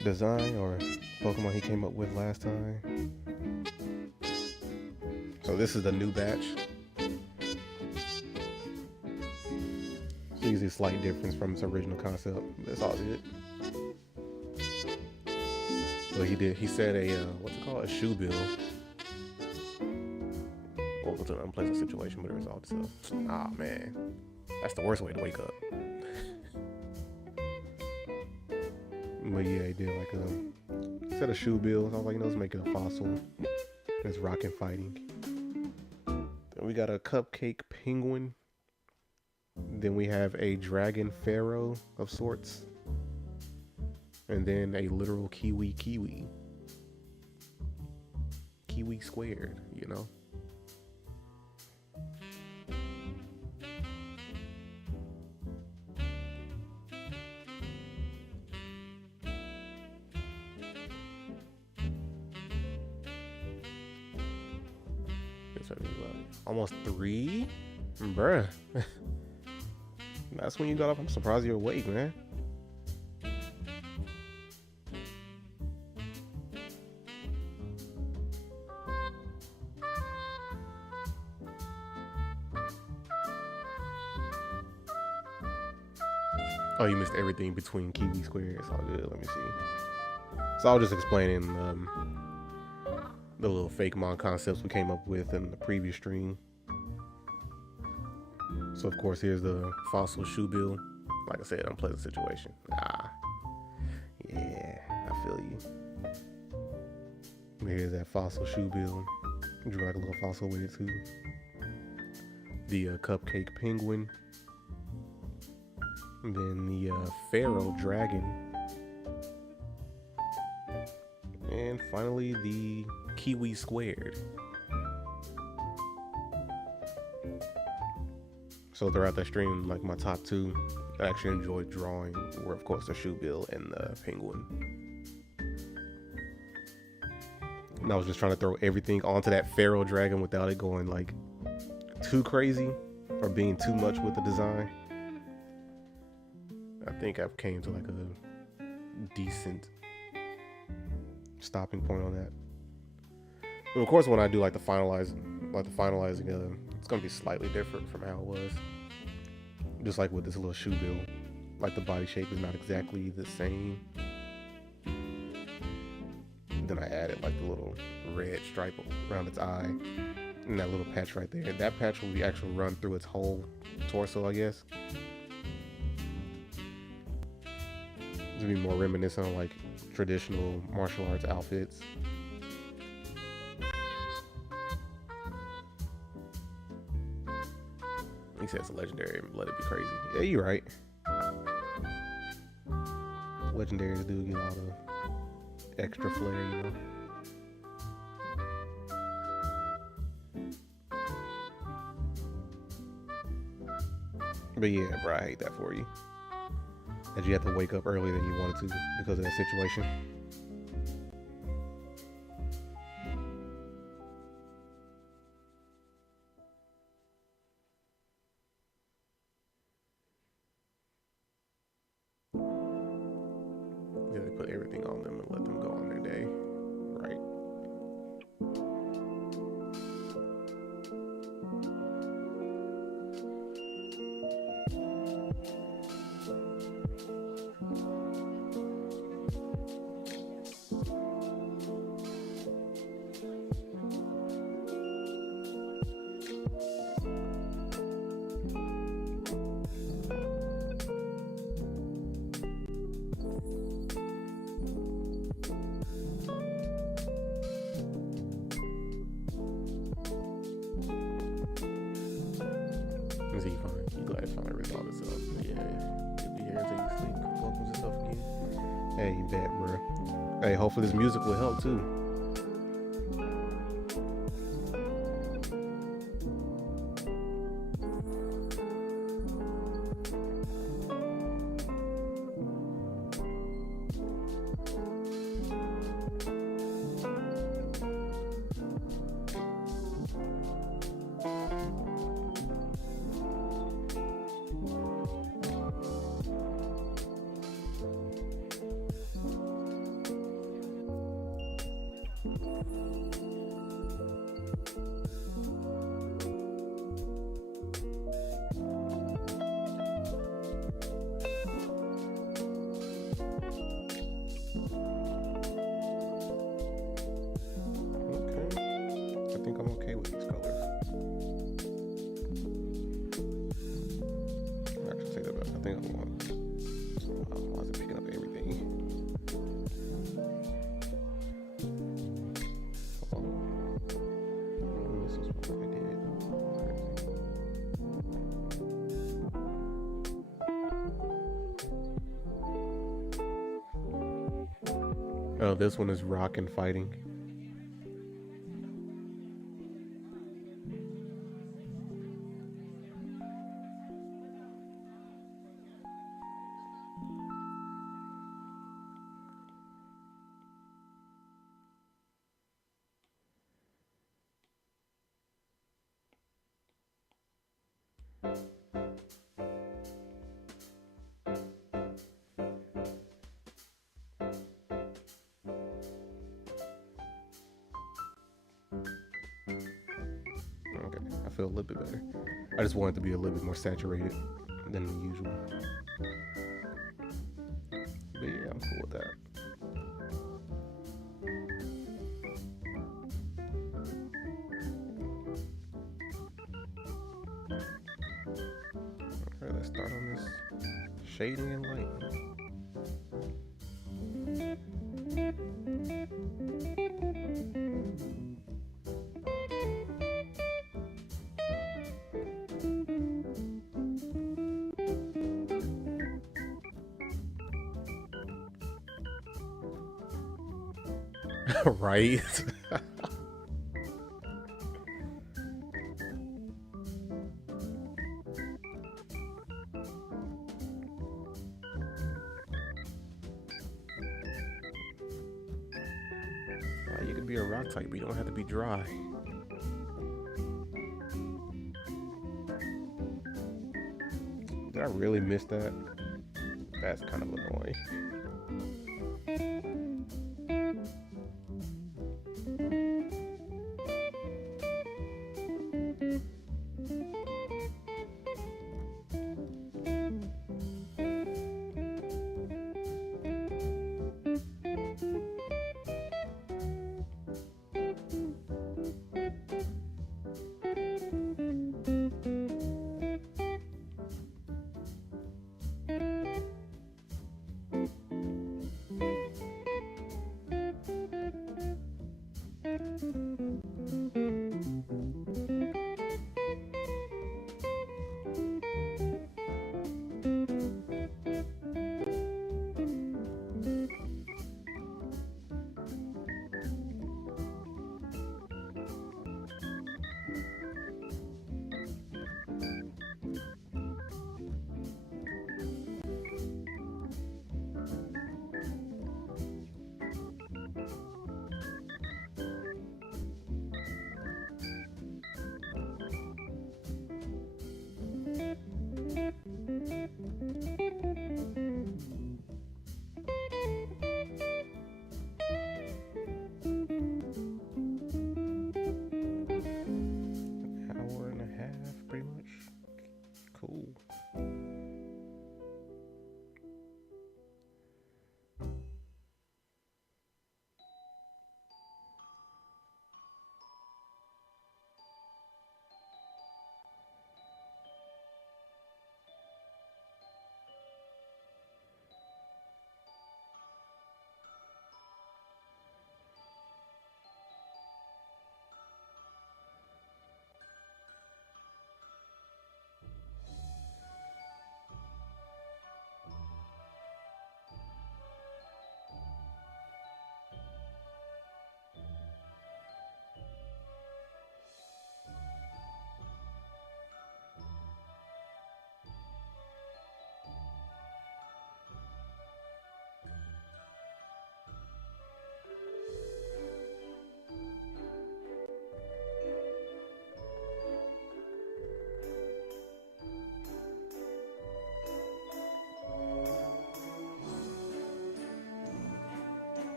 design, or Pokemon he came up with last time. So this is the new batch. So you see a slight difference from its original concept. That's all it did. So he said a what's it called, a shoe bill. Well, it's an unpleasant situation, but it resolved itself. Ah man, that's the worst way to wake up. But yeah, he did like a set of shoe bills. I was like, let's make it a fossil. It's rockin' fighting. Then we got a cupcake penguin. Then we have a dragon pharaoh of sorts. And then a literal kiwi. Kiwi squared, you know? Almost 3? Bruh. That's when you got up. I'm surprised you're awake, man. Oh, you missed everything between Kiwi Square. It's all good. Let me see. So I was just explaining the little fake mon concepts we came up with in the previous stream. So of course here's the fossil shoe bill. Like I said, unpleasant situation. Yeah, I feel you. Here's that fossil shoe bill. Drew like a little fossil with it too. The cupcake penguin. And then the pharaoh dragon. And finally the kiwi squared. So throughout that stream, like my top 2 I actually enjoyed drawing were of course the shoe bill and the penguin. And I was just trying to throw everything onto that pharaoh dragon without it going like too crazy or being too much with the design. I think I've came to like a decent stopping point on that. But of course, when I do like the finalizing, it's gonna be slightly different from how it was. Just like with this little shoe build, like the body shape is not exactly the same. Then I added like the little red stripe around its eye and that little patch right there. That patch will be actually run through its whole torso, I guess. To be more reminiscent of like traditional martial arts outfits. He says legendary, let it be crazy. Yeah, you're right. Legendaries do get all the extra flair, you know. But yeah, bro, I hate that for you. That you have to wake up earlier than you wanted to because of that situation. Yeah, they put everything on them and let them go on their day. Right. Is he fine? You glad it finally resolved itself? Yeah, you'll be here until you sleep. Welcome to stuff again. Hey, you bet, bro. Hey, hopefully this music will help too. I think I'm okay with these colors. Actually, take that back. I think I want. Why is it picking up everything? This is what I did. Oh, this one is rock and fighting. Okay, I feel a little bit better. I just want it to be a little bit more saturated than the usual. But yeah, I'm cool with that. Alright, let's start on this shading and lighting. Right? You can be a rock type, but you don't have to be dry. Did I really miss that? That's kind of annoying.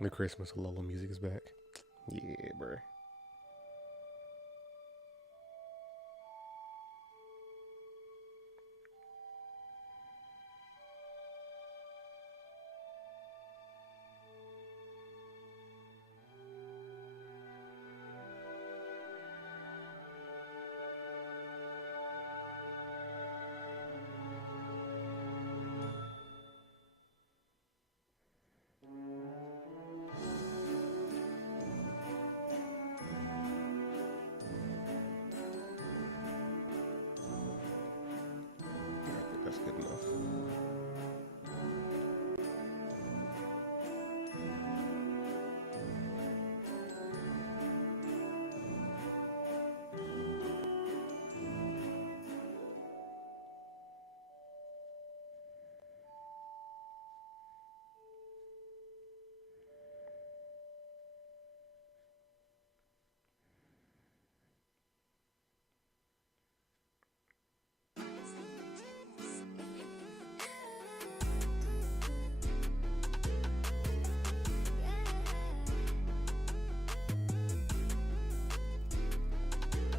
The Christmas Lola music is back. Yeah, bro. I think that's good enough.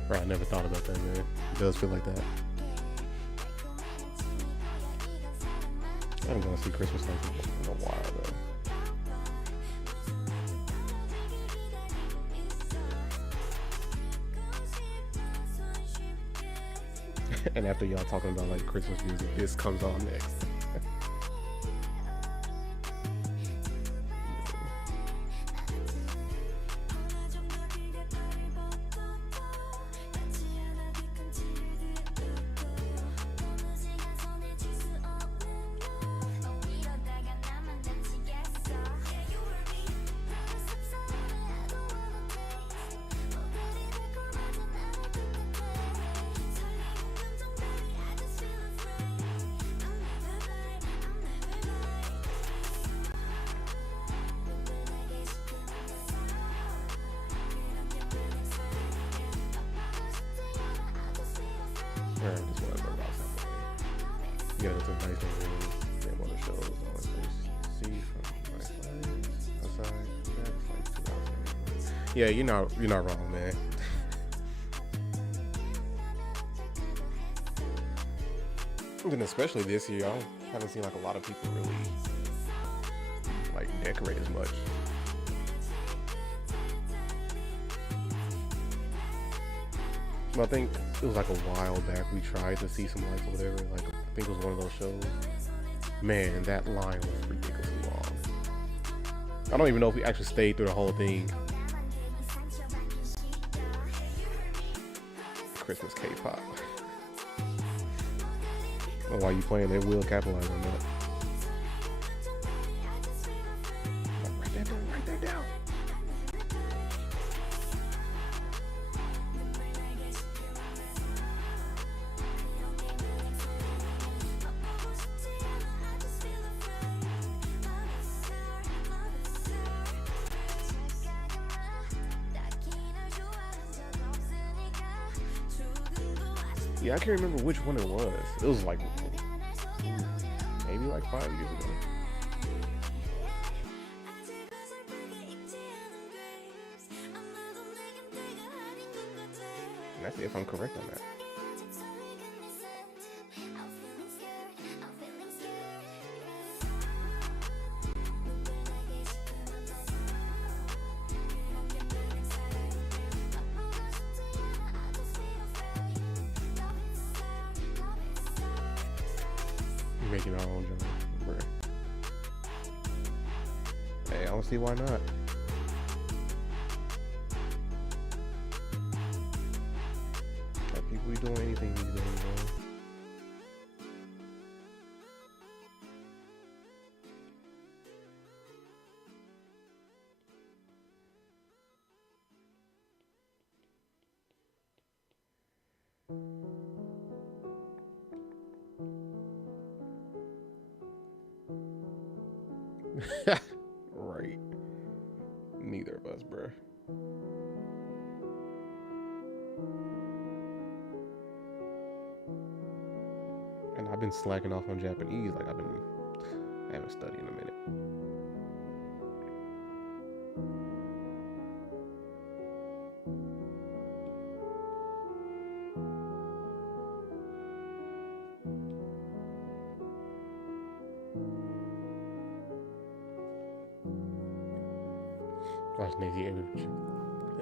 Bro, I never thought about that, man. It does feel like that. I haven't gone to see Christmas lights in a while, though. And after y'all talking about like Christmas music, this comes on next. Alright, just want to know about something. Yeah, it's a nice thing. Yeah, one of the shows on see from my side, outside. Yeah, it's like 2 hours. Yeah, you're not wrong, man. And especially this year, I haven't seen like a lot of people really like decorate as much. But I think it was like a while back we tried to see some lights or whatever. Like I think it was one of those shows. Man, that line was ridiculously long. I don't even know if we actually stayed through the whole thing. Christmas K-pop. Well, while you playing, they will capitalize on that. Write that down. Write that down. Yeah, I can't remember which one it was. It was like maybe like 5 years ago. And that's if I'm correct on that. Making our own genre. Hey, I don't see why not. Like people be doing anything these days, man. Right. Neither of us, bruh. And I've been slacking off on Japanese. Like I haven't studied in a minute. Watch Navy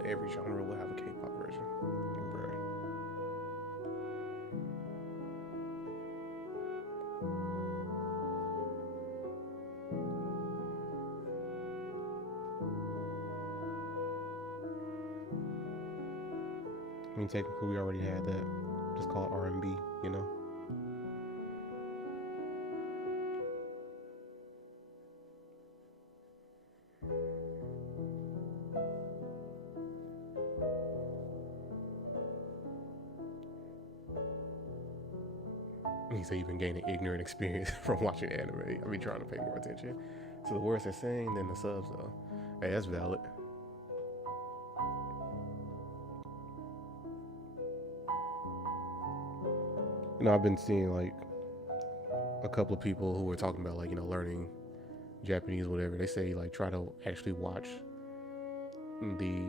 every genre will have a K-pop version. Bruh. I mean, technically, we already had that. Just called R&B, you know. He said you've been gaining ignorant experience from watching anime. I be trying to pay more attention to the words they're saying than the subs, though. Hey, that's valid. You know, I've been seeing like a couple of people who were talking about like, you know, learning Japanese, whatever. They say like try to actually watch the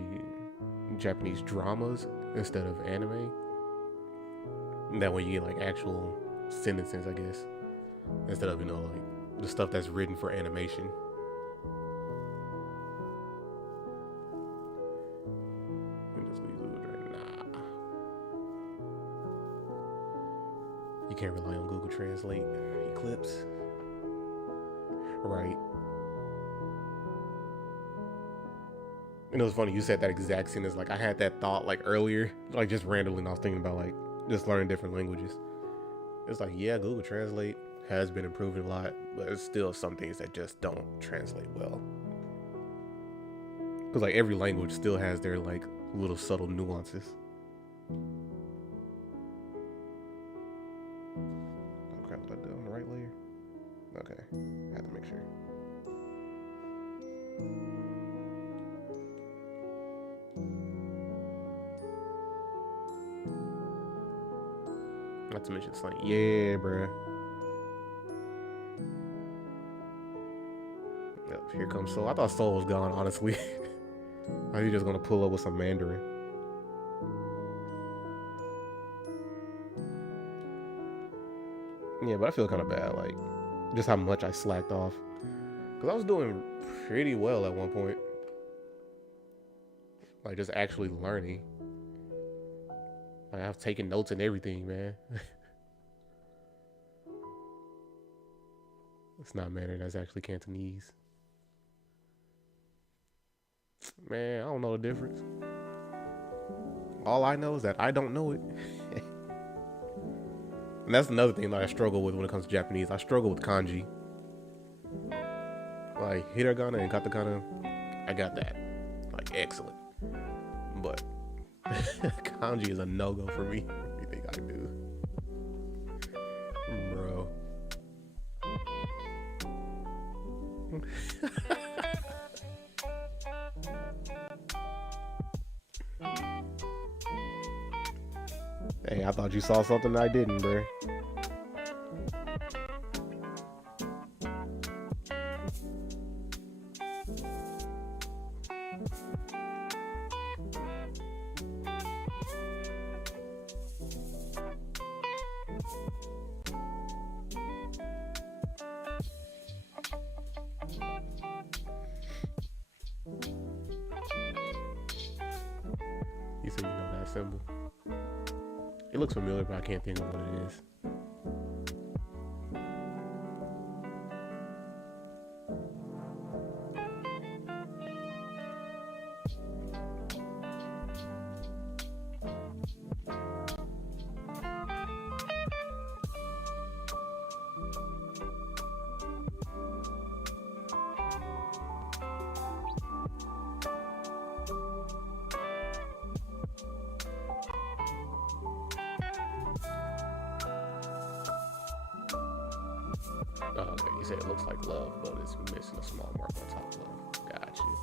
Japanese dramas instead of anime. And that way you get like actual sentences, I guess, instead of, you know, like the stuff that's written for animation. Nah, you can't rely on Google Translate. Eclipse, right? And it was funny you said that exact sentence. Like I had that thought like earlier, like just randomly, and I was thinking about like just learning different languages. It's like, yeah, Google Translate has been improving a lot, but there's still some things that just don't translate well. Because like every language still has their like little subtle nuances. Oh crap, did I do it on the right layer? Okay, I have to make sure. Not to mention it's like, yeah, bruh. Yep, here comes Soul. I thought Soul was gone, honestly. Are you just gonna pull up with some Mandarin? Yeah, but I feel kind of bad, like, just how much I slacked off. Because I was doing pretty well at one point. Like, just actually learning. Like, I've taken notes and everything, man. It's not Mandarin, that's actually Cantonese. Man, I don't know the difference. All I know is that I don't know it. And that's another thing that I struggle with when it comes to Japanese. I struggle with kanji. Like hiragana and katakana, I got that. Like excellent. But kanji is a no-go for me. Anything I do. Bro. Hey, I thought you saw something I didn't, bro. You said you know that symbol. It looks familiar, but I can't think of what it is. Oh, okay, you said it looks like love, but it's missing a small mark on top of love. Got you.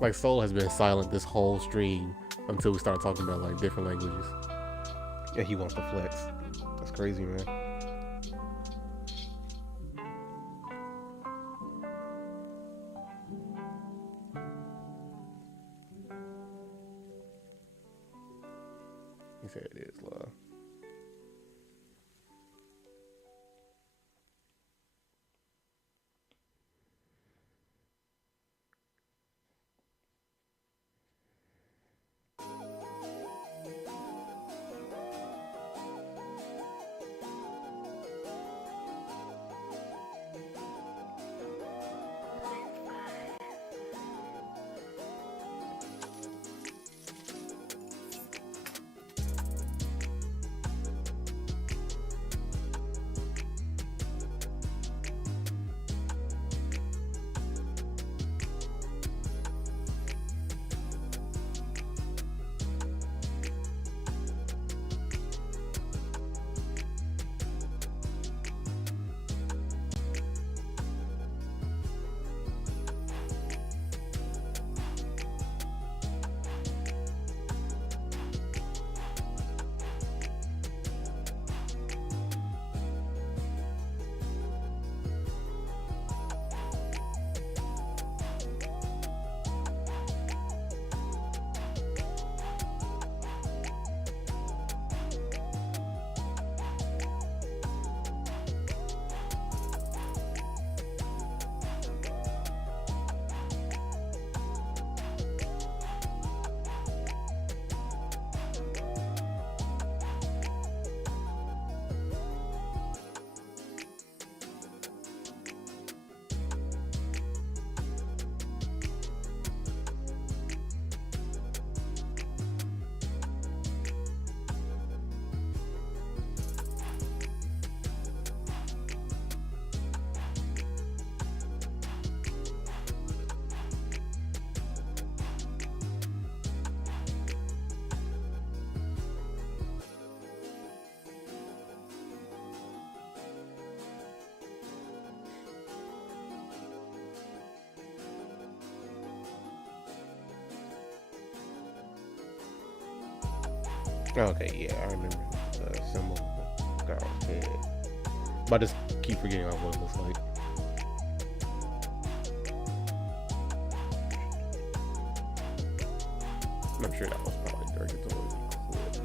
Like Soul has been silent this whole stream until we start talking about like different languages. Yeah, he wants to flex. That's crazy, man. He said it is love. Okay, yeah, I remember the symbol of the girl's head. But I just keep forgetting what it looks like. I'm sure that was probably directed towards Eclipse.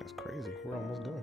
That's crazy. We're almost done.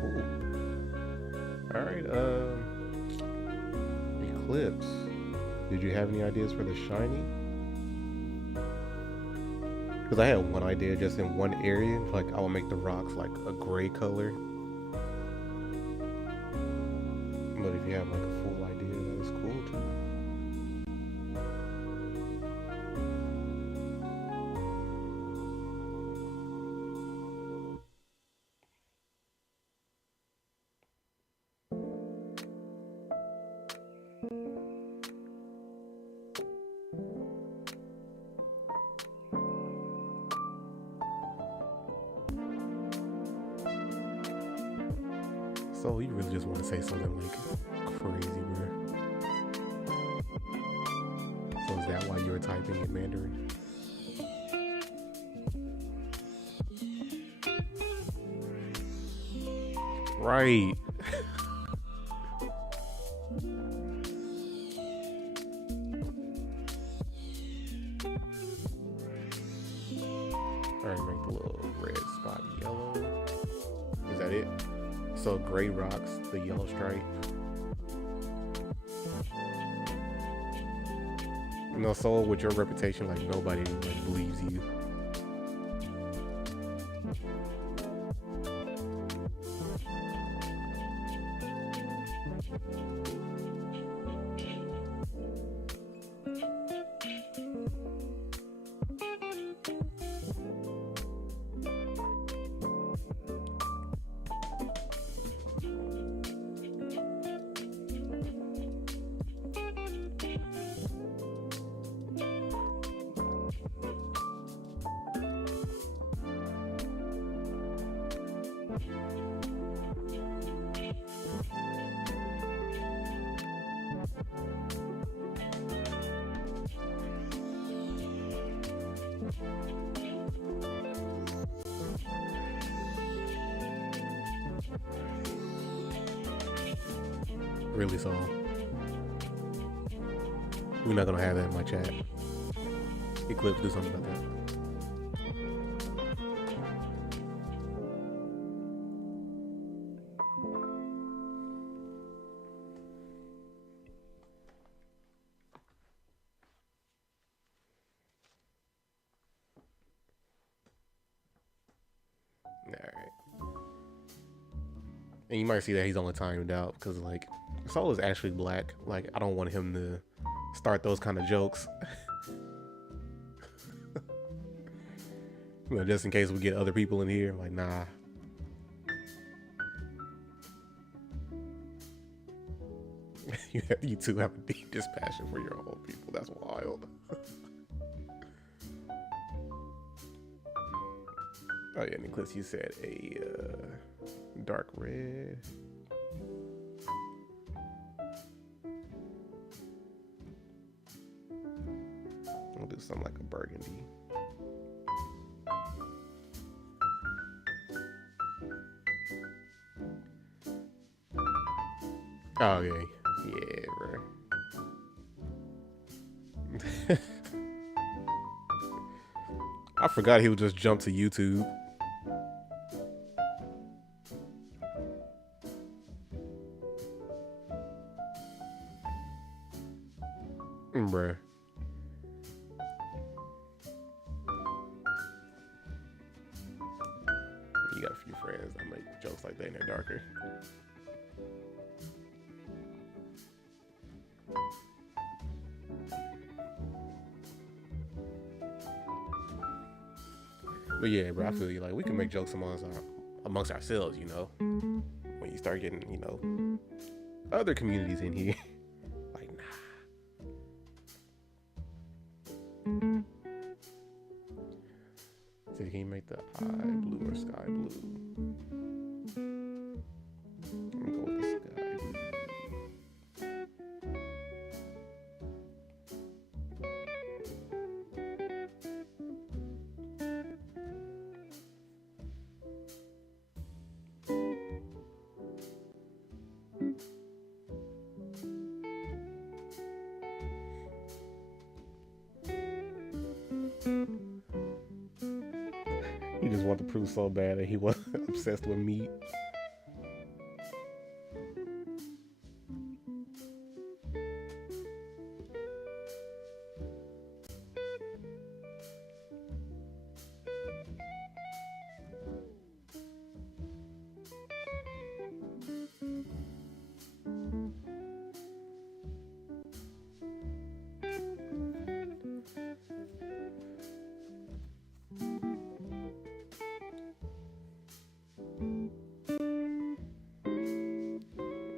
Cool. All right. Eclipse. Did you have any ideas for the shiny? Because I had one idea just in one area. Like I would make the rocks like a gray color. But if you have like a full idea, that is cool too. So you really just want to say something like crazy, bro? So is that why you were typing in Mandarin? Right. Alright, make the little red spot yellow. Is that it? So gray rocks, the yellow stripe. You know, so with your reputation, like nobody like believes you. Really, so we're not gonna have that in my chat. Eclipse, do something about that. All right. And you might see that he's only timed out because like Soul is actually black. Like I don't want him to start those kind of jokes. You know, just in case we get other people in here. Like nah. You two have a deep dispassion for your own people. That's wild. Oh yeah, Nicholas, you said a dark red. I'll do something like a burgundy. Oh yeah, yeah, bro. I forgot he would just jump to YouTube. Bruh. You got a few friends that make jokes like that and they're darker. But yeah, bro, I feel you. Like, we can make jokes amongst ourselves, you know? When you start getting, you know, other communities in here. Like, nah. So can you make the eye blue or sky blue? I'm gonna go with the sky blue. He just wanted to prove so bad that he was obsessed with meat.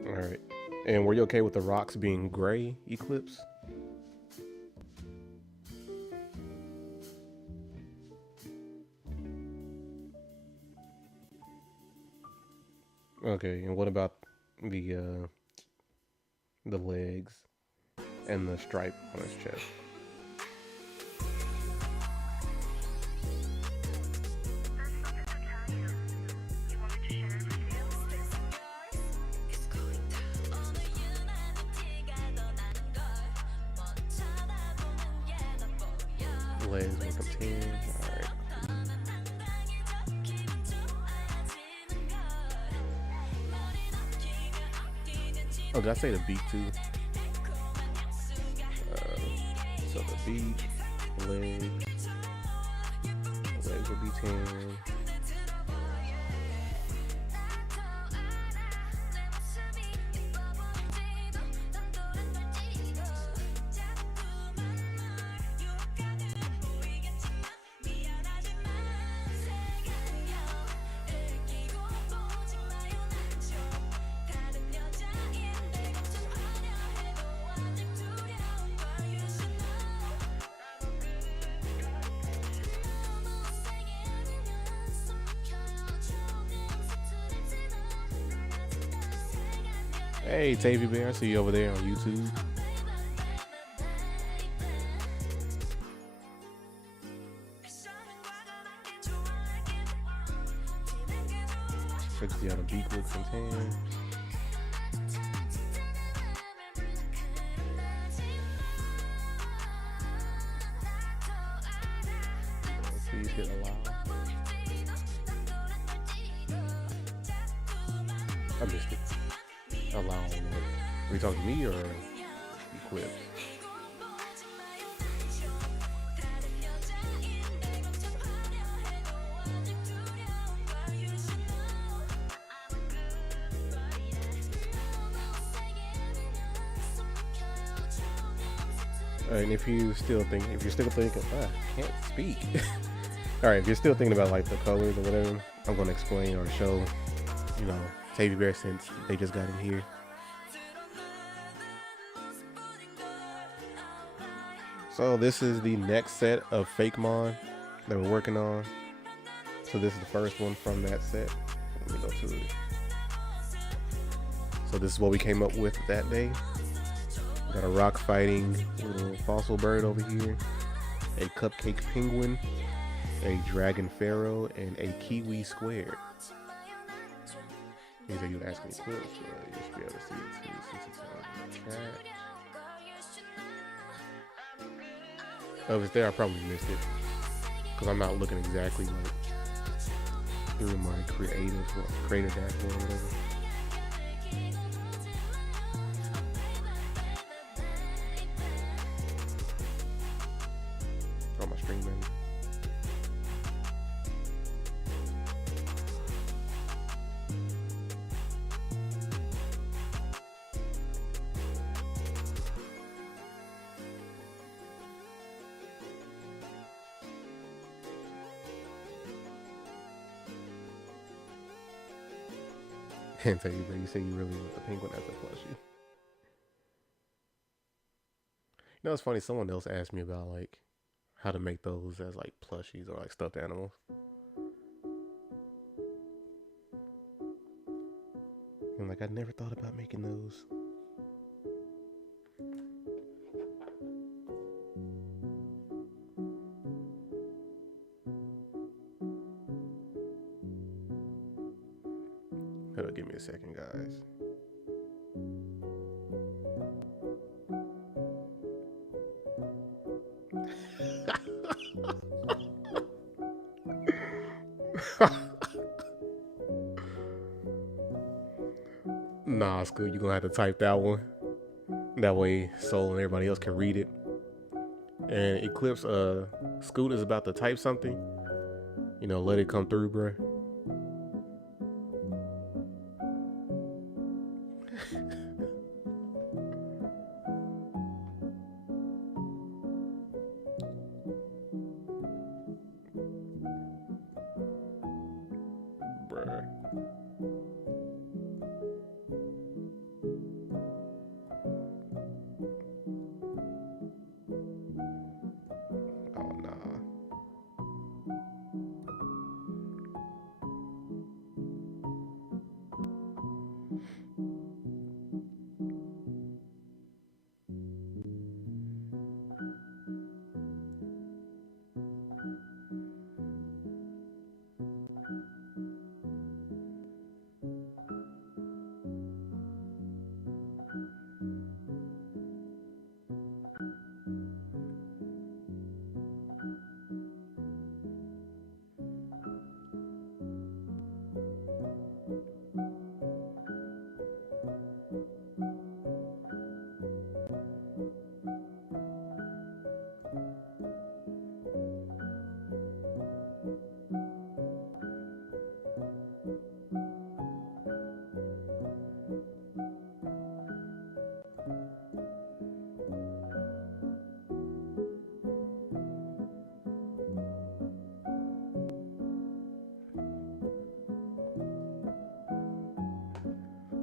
Alright. And were you okay with the rocks being gray, Eclipse? Okay, and what about the legs and the stripe on his chest? Legs make them 10. Alright. Oh, did I say the beat too? So the beat, legs will be 10. Hey, Tavy Bear, I see you over there on YouTube. Check the other beat looks in 10. Please hit allow. I missed it. Allow what? Are you talking to me or Eclipse? And if you're still thinking, I can't speak. All right, if you're still thinking about like the colors or whatever, I'm gonna explain or show, Teddy Bear since they just got in here. So this is the next set of Fake Mon that we're working on. So this is the first one from that set. Let me go to it. So this is what we came up with that day. Got a rock fighting little fossil bird over here, a cupcake penguin, a dragon pharaoh, and a kiwi square. These are you asking me clips, but you should be able to see it too since it's on the chat. If it's there, I probably missed it because I'm not looking exactly like through my creator dashboard or whatever. On my stream manager. Can't tell you, but you say you really want the penguin as a plushie. It's funny. Someone else asked me about like how to make those as like plushies or like stuffed animals. And like I never thought about making those. Give me a second, guys. Nah, Scoot, you're gonna have to type that one. That way Soul and everybody else can read it. And Eclipse, Scoot is about to type something. Let it come through, bruh.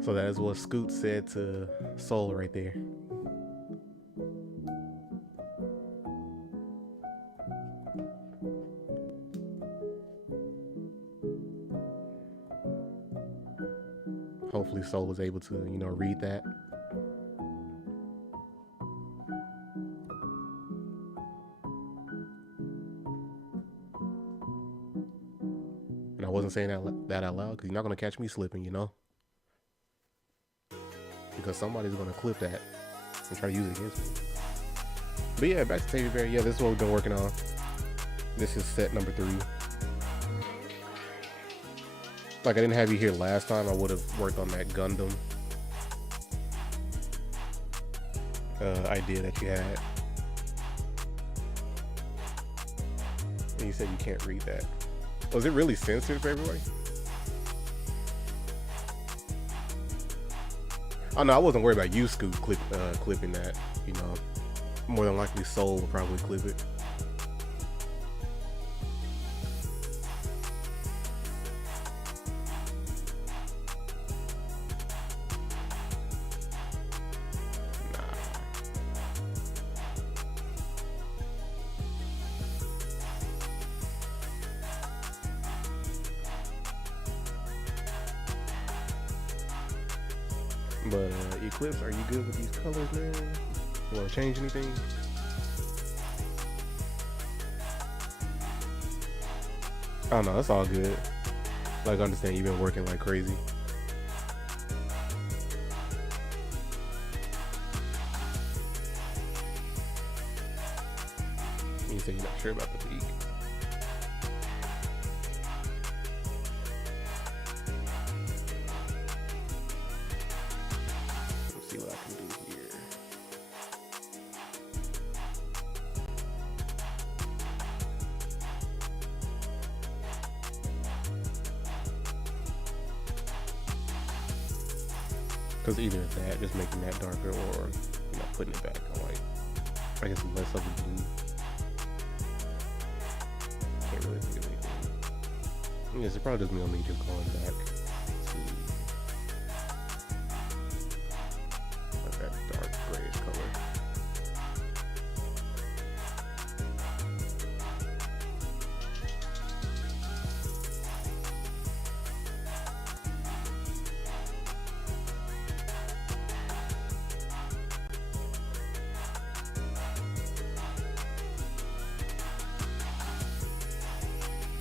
So that is what Scoot said to Soul right there. Hopefully Soul was able to, read that. And I wasn't saying that out loud because you're not going to catch me slipping, because somebody's going to clip that and try to use it against me. But yeah, back to Teddy Bear. Yeah, this is what we've been working on. This is set number 3. Like I didn't have you here last time, I would have worked on that Gundam idea that you had. And you said you can't read that. Was it really censored for everybody? Oh no, I wasn't worried about you, Scoot, clipping that, More than likely, Soul will probably clip it. But Eclipse, are you good with these colors, man? You want to change anything? Oh no, that's all good. Like, I understand you've been working like crazy. You say you're not sure about the league. Let's see what I can do here. Because either that, just making that darker, or putting it back on like, I guess less of the blue. Can't really think of anything. Yes, it probably just me just going back to like that dark grayish color.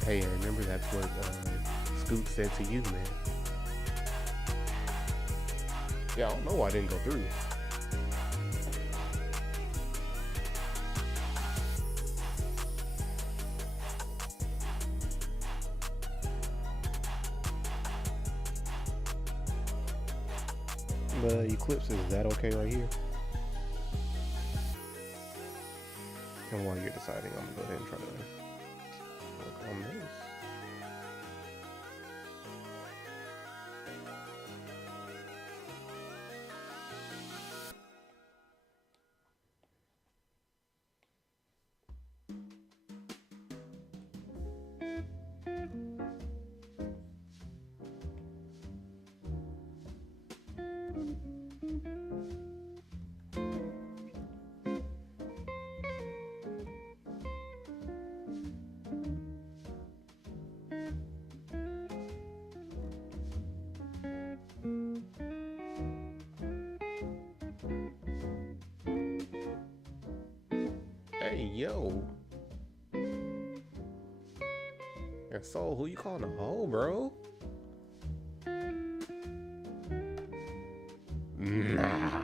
Hey, I remember that's what Scoot said to you, man. Yeah, I don't know why I didn't go through. The Eclipse, is that okay right here? And while you're deciding, I'm gonna go ahead and try to work on this. Hey, yo. And so, who you calling a hoe, bro? Nah.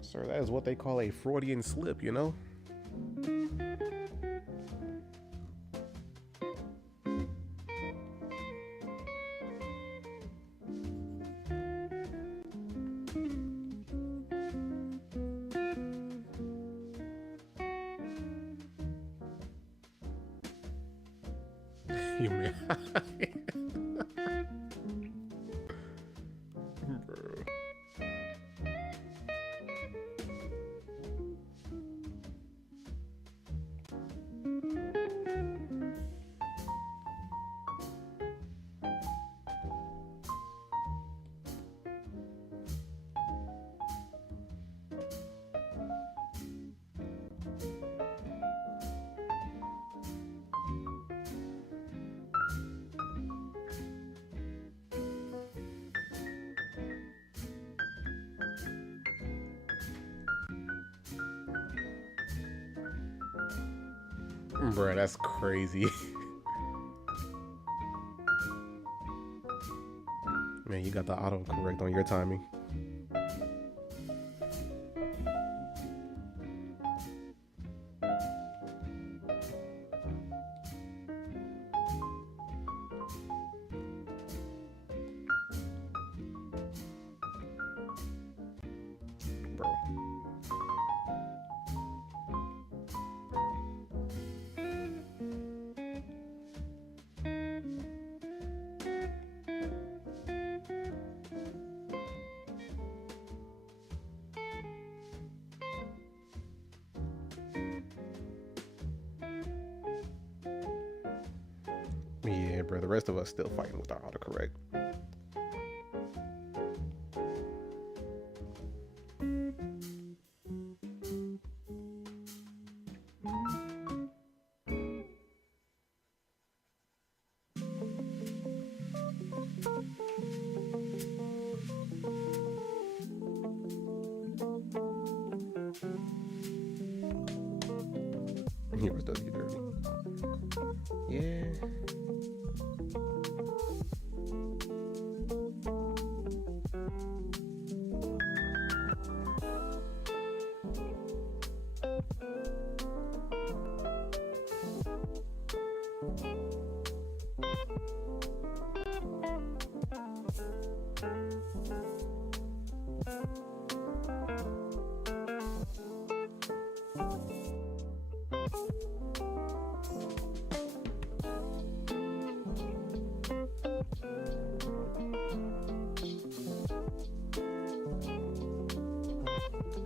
Sir, that is what they call a Freudian slip, you know? You mean? Bro. Bruh, that's crazy. Man, you got the autocorrect on your timing. Bro. Yeah, bro. The rest of us still fighting with our autocorrect. Here was W Dirty. Yeah.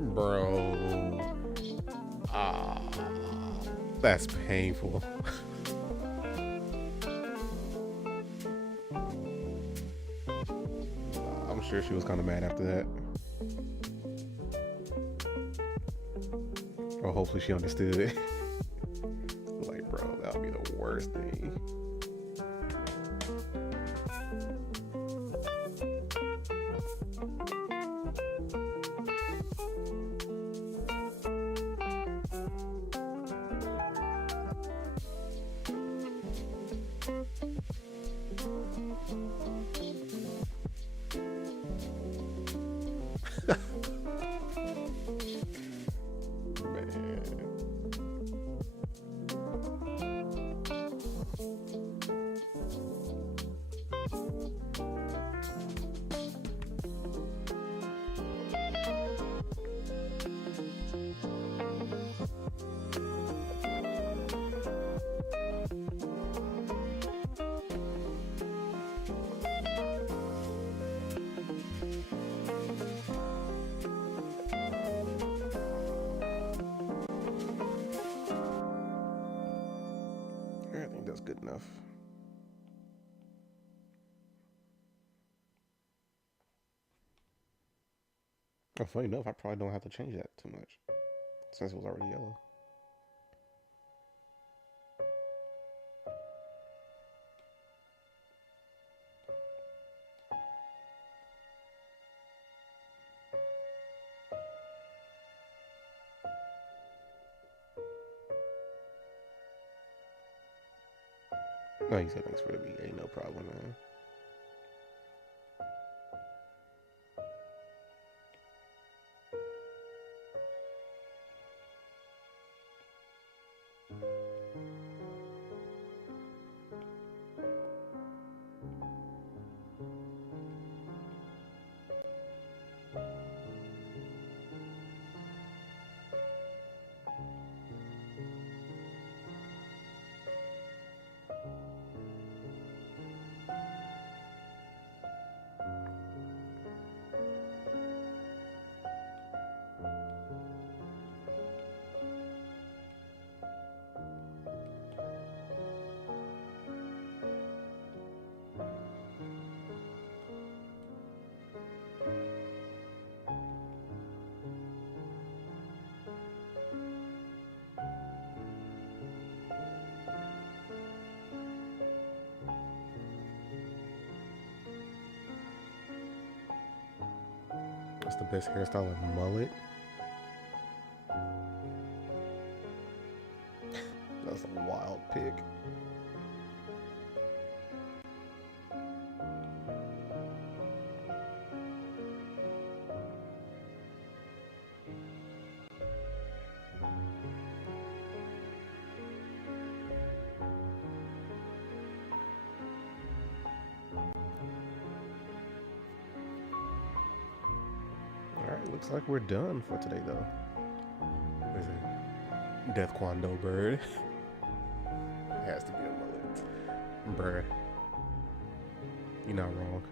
Bro. Ah, that's painful. I'm sure she was kind of mad after that. Or hopefully she understood it. Like, bro, that would be the worst thing. I think that's good enough. Oh, funny enough, I probably don't have to change that too much since it was already yellow. No, you said thanks for the VA, no problem, man. What's the best hairstyle of mullet? That's a wild pick. Alright, looks like we're done for today though. What is it? Death Quando bird. It has to be a mullet. Bruh. You're not wrong.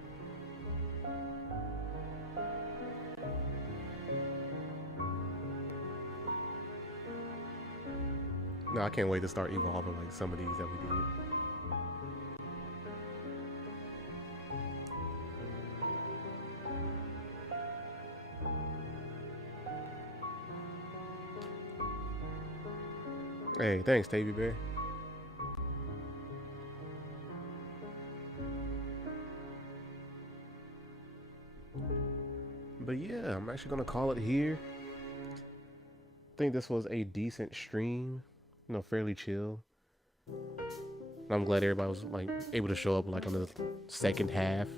No, I can't wait to start evolving like some of these that we did. Hey, thanks, Tavy Bear. But yeah, I'm actually gonna call it here. I think this was a decent stream, fairly chill. I'm glad everybody was like able to show up like on the second half.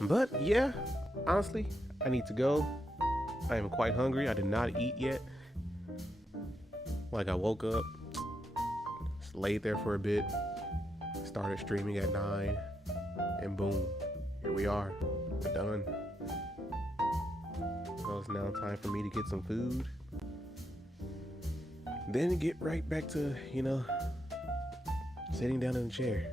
But yeah, honestly, I need to go. I am quite hungry. I did not eat yet. Like I woke up, just laid there for a bit, started streaming at 9, and boom, here we are, done. So it's now time for me to get some food. Then get right back to, sitting down in the chair.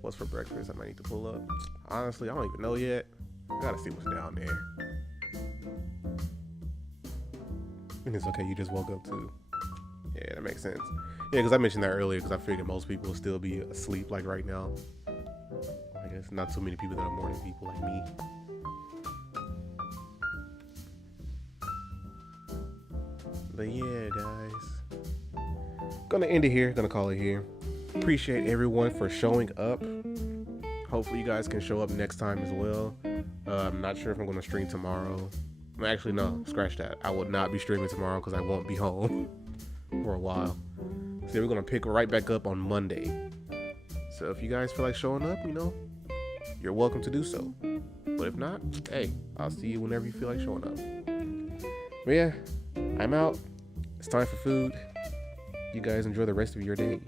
What's for breakfast? I might need to pull up. Honestly, I don't even know yet. I gotta see what's down there. And it's okay, you just woke up too. Yeah, that makes sense. Yeah, because I mentioned that earlier because I figured most people will still be asleep like right now. I guess not so many people that are morning people like me. But yeah, guys. Gonna end it here. Gonna call it here. Appreciate everyone for showing up. Hopefully you guys can show up next time as well. I'm not sure if I'm gonna stream tomorrow. Actually, no, scratch that. I will not be streaming tomorrow because I won't be home for a while. So we're gonna pick right back up on Monday. So if you guys feel like showing up, you're welcome to do so. But if not, hey, I'll see you whenever you feel like showing up. But yeah, I'm out. It's time for food. You guys enjoy the rest of your day.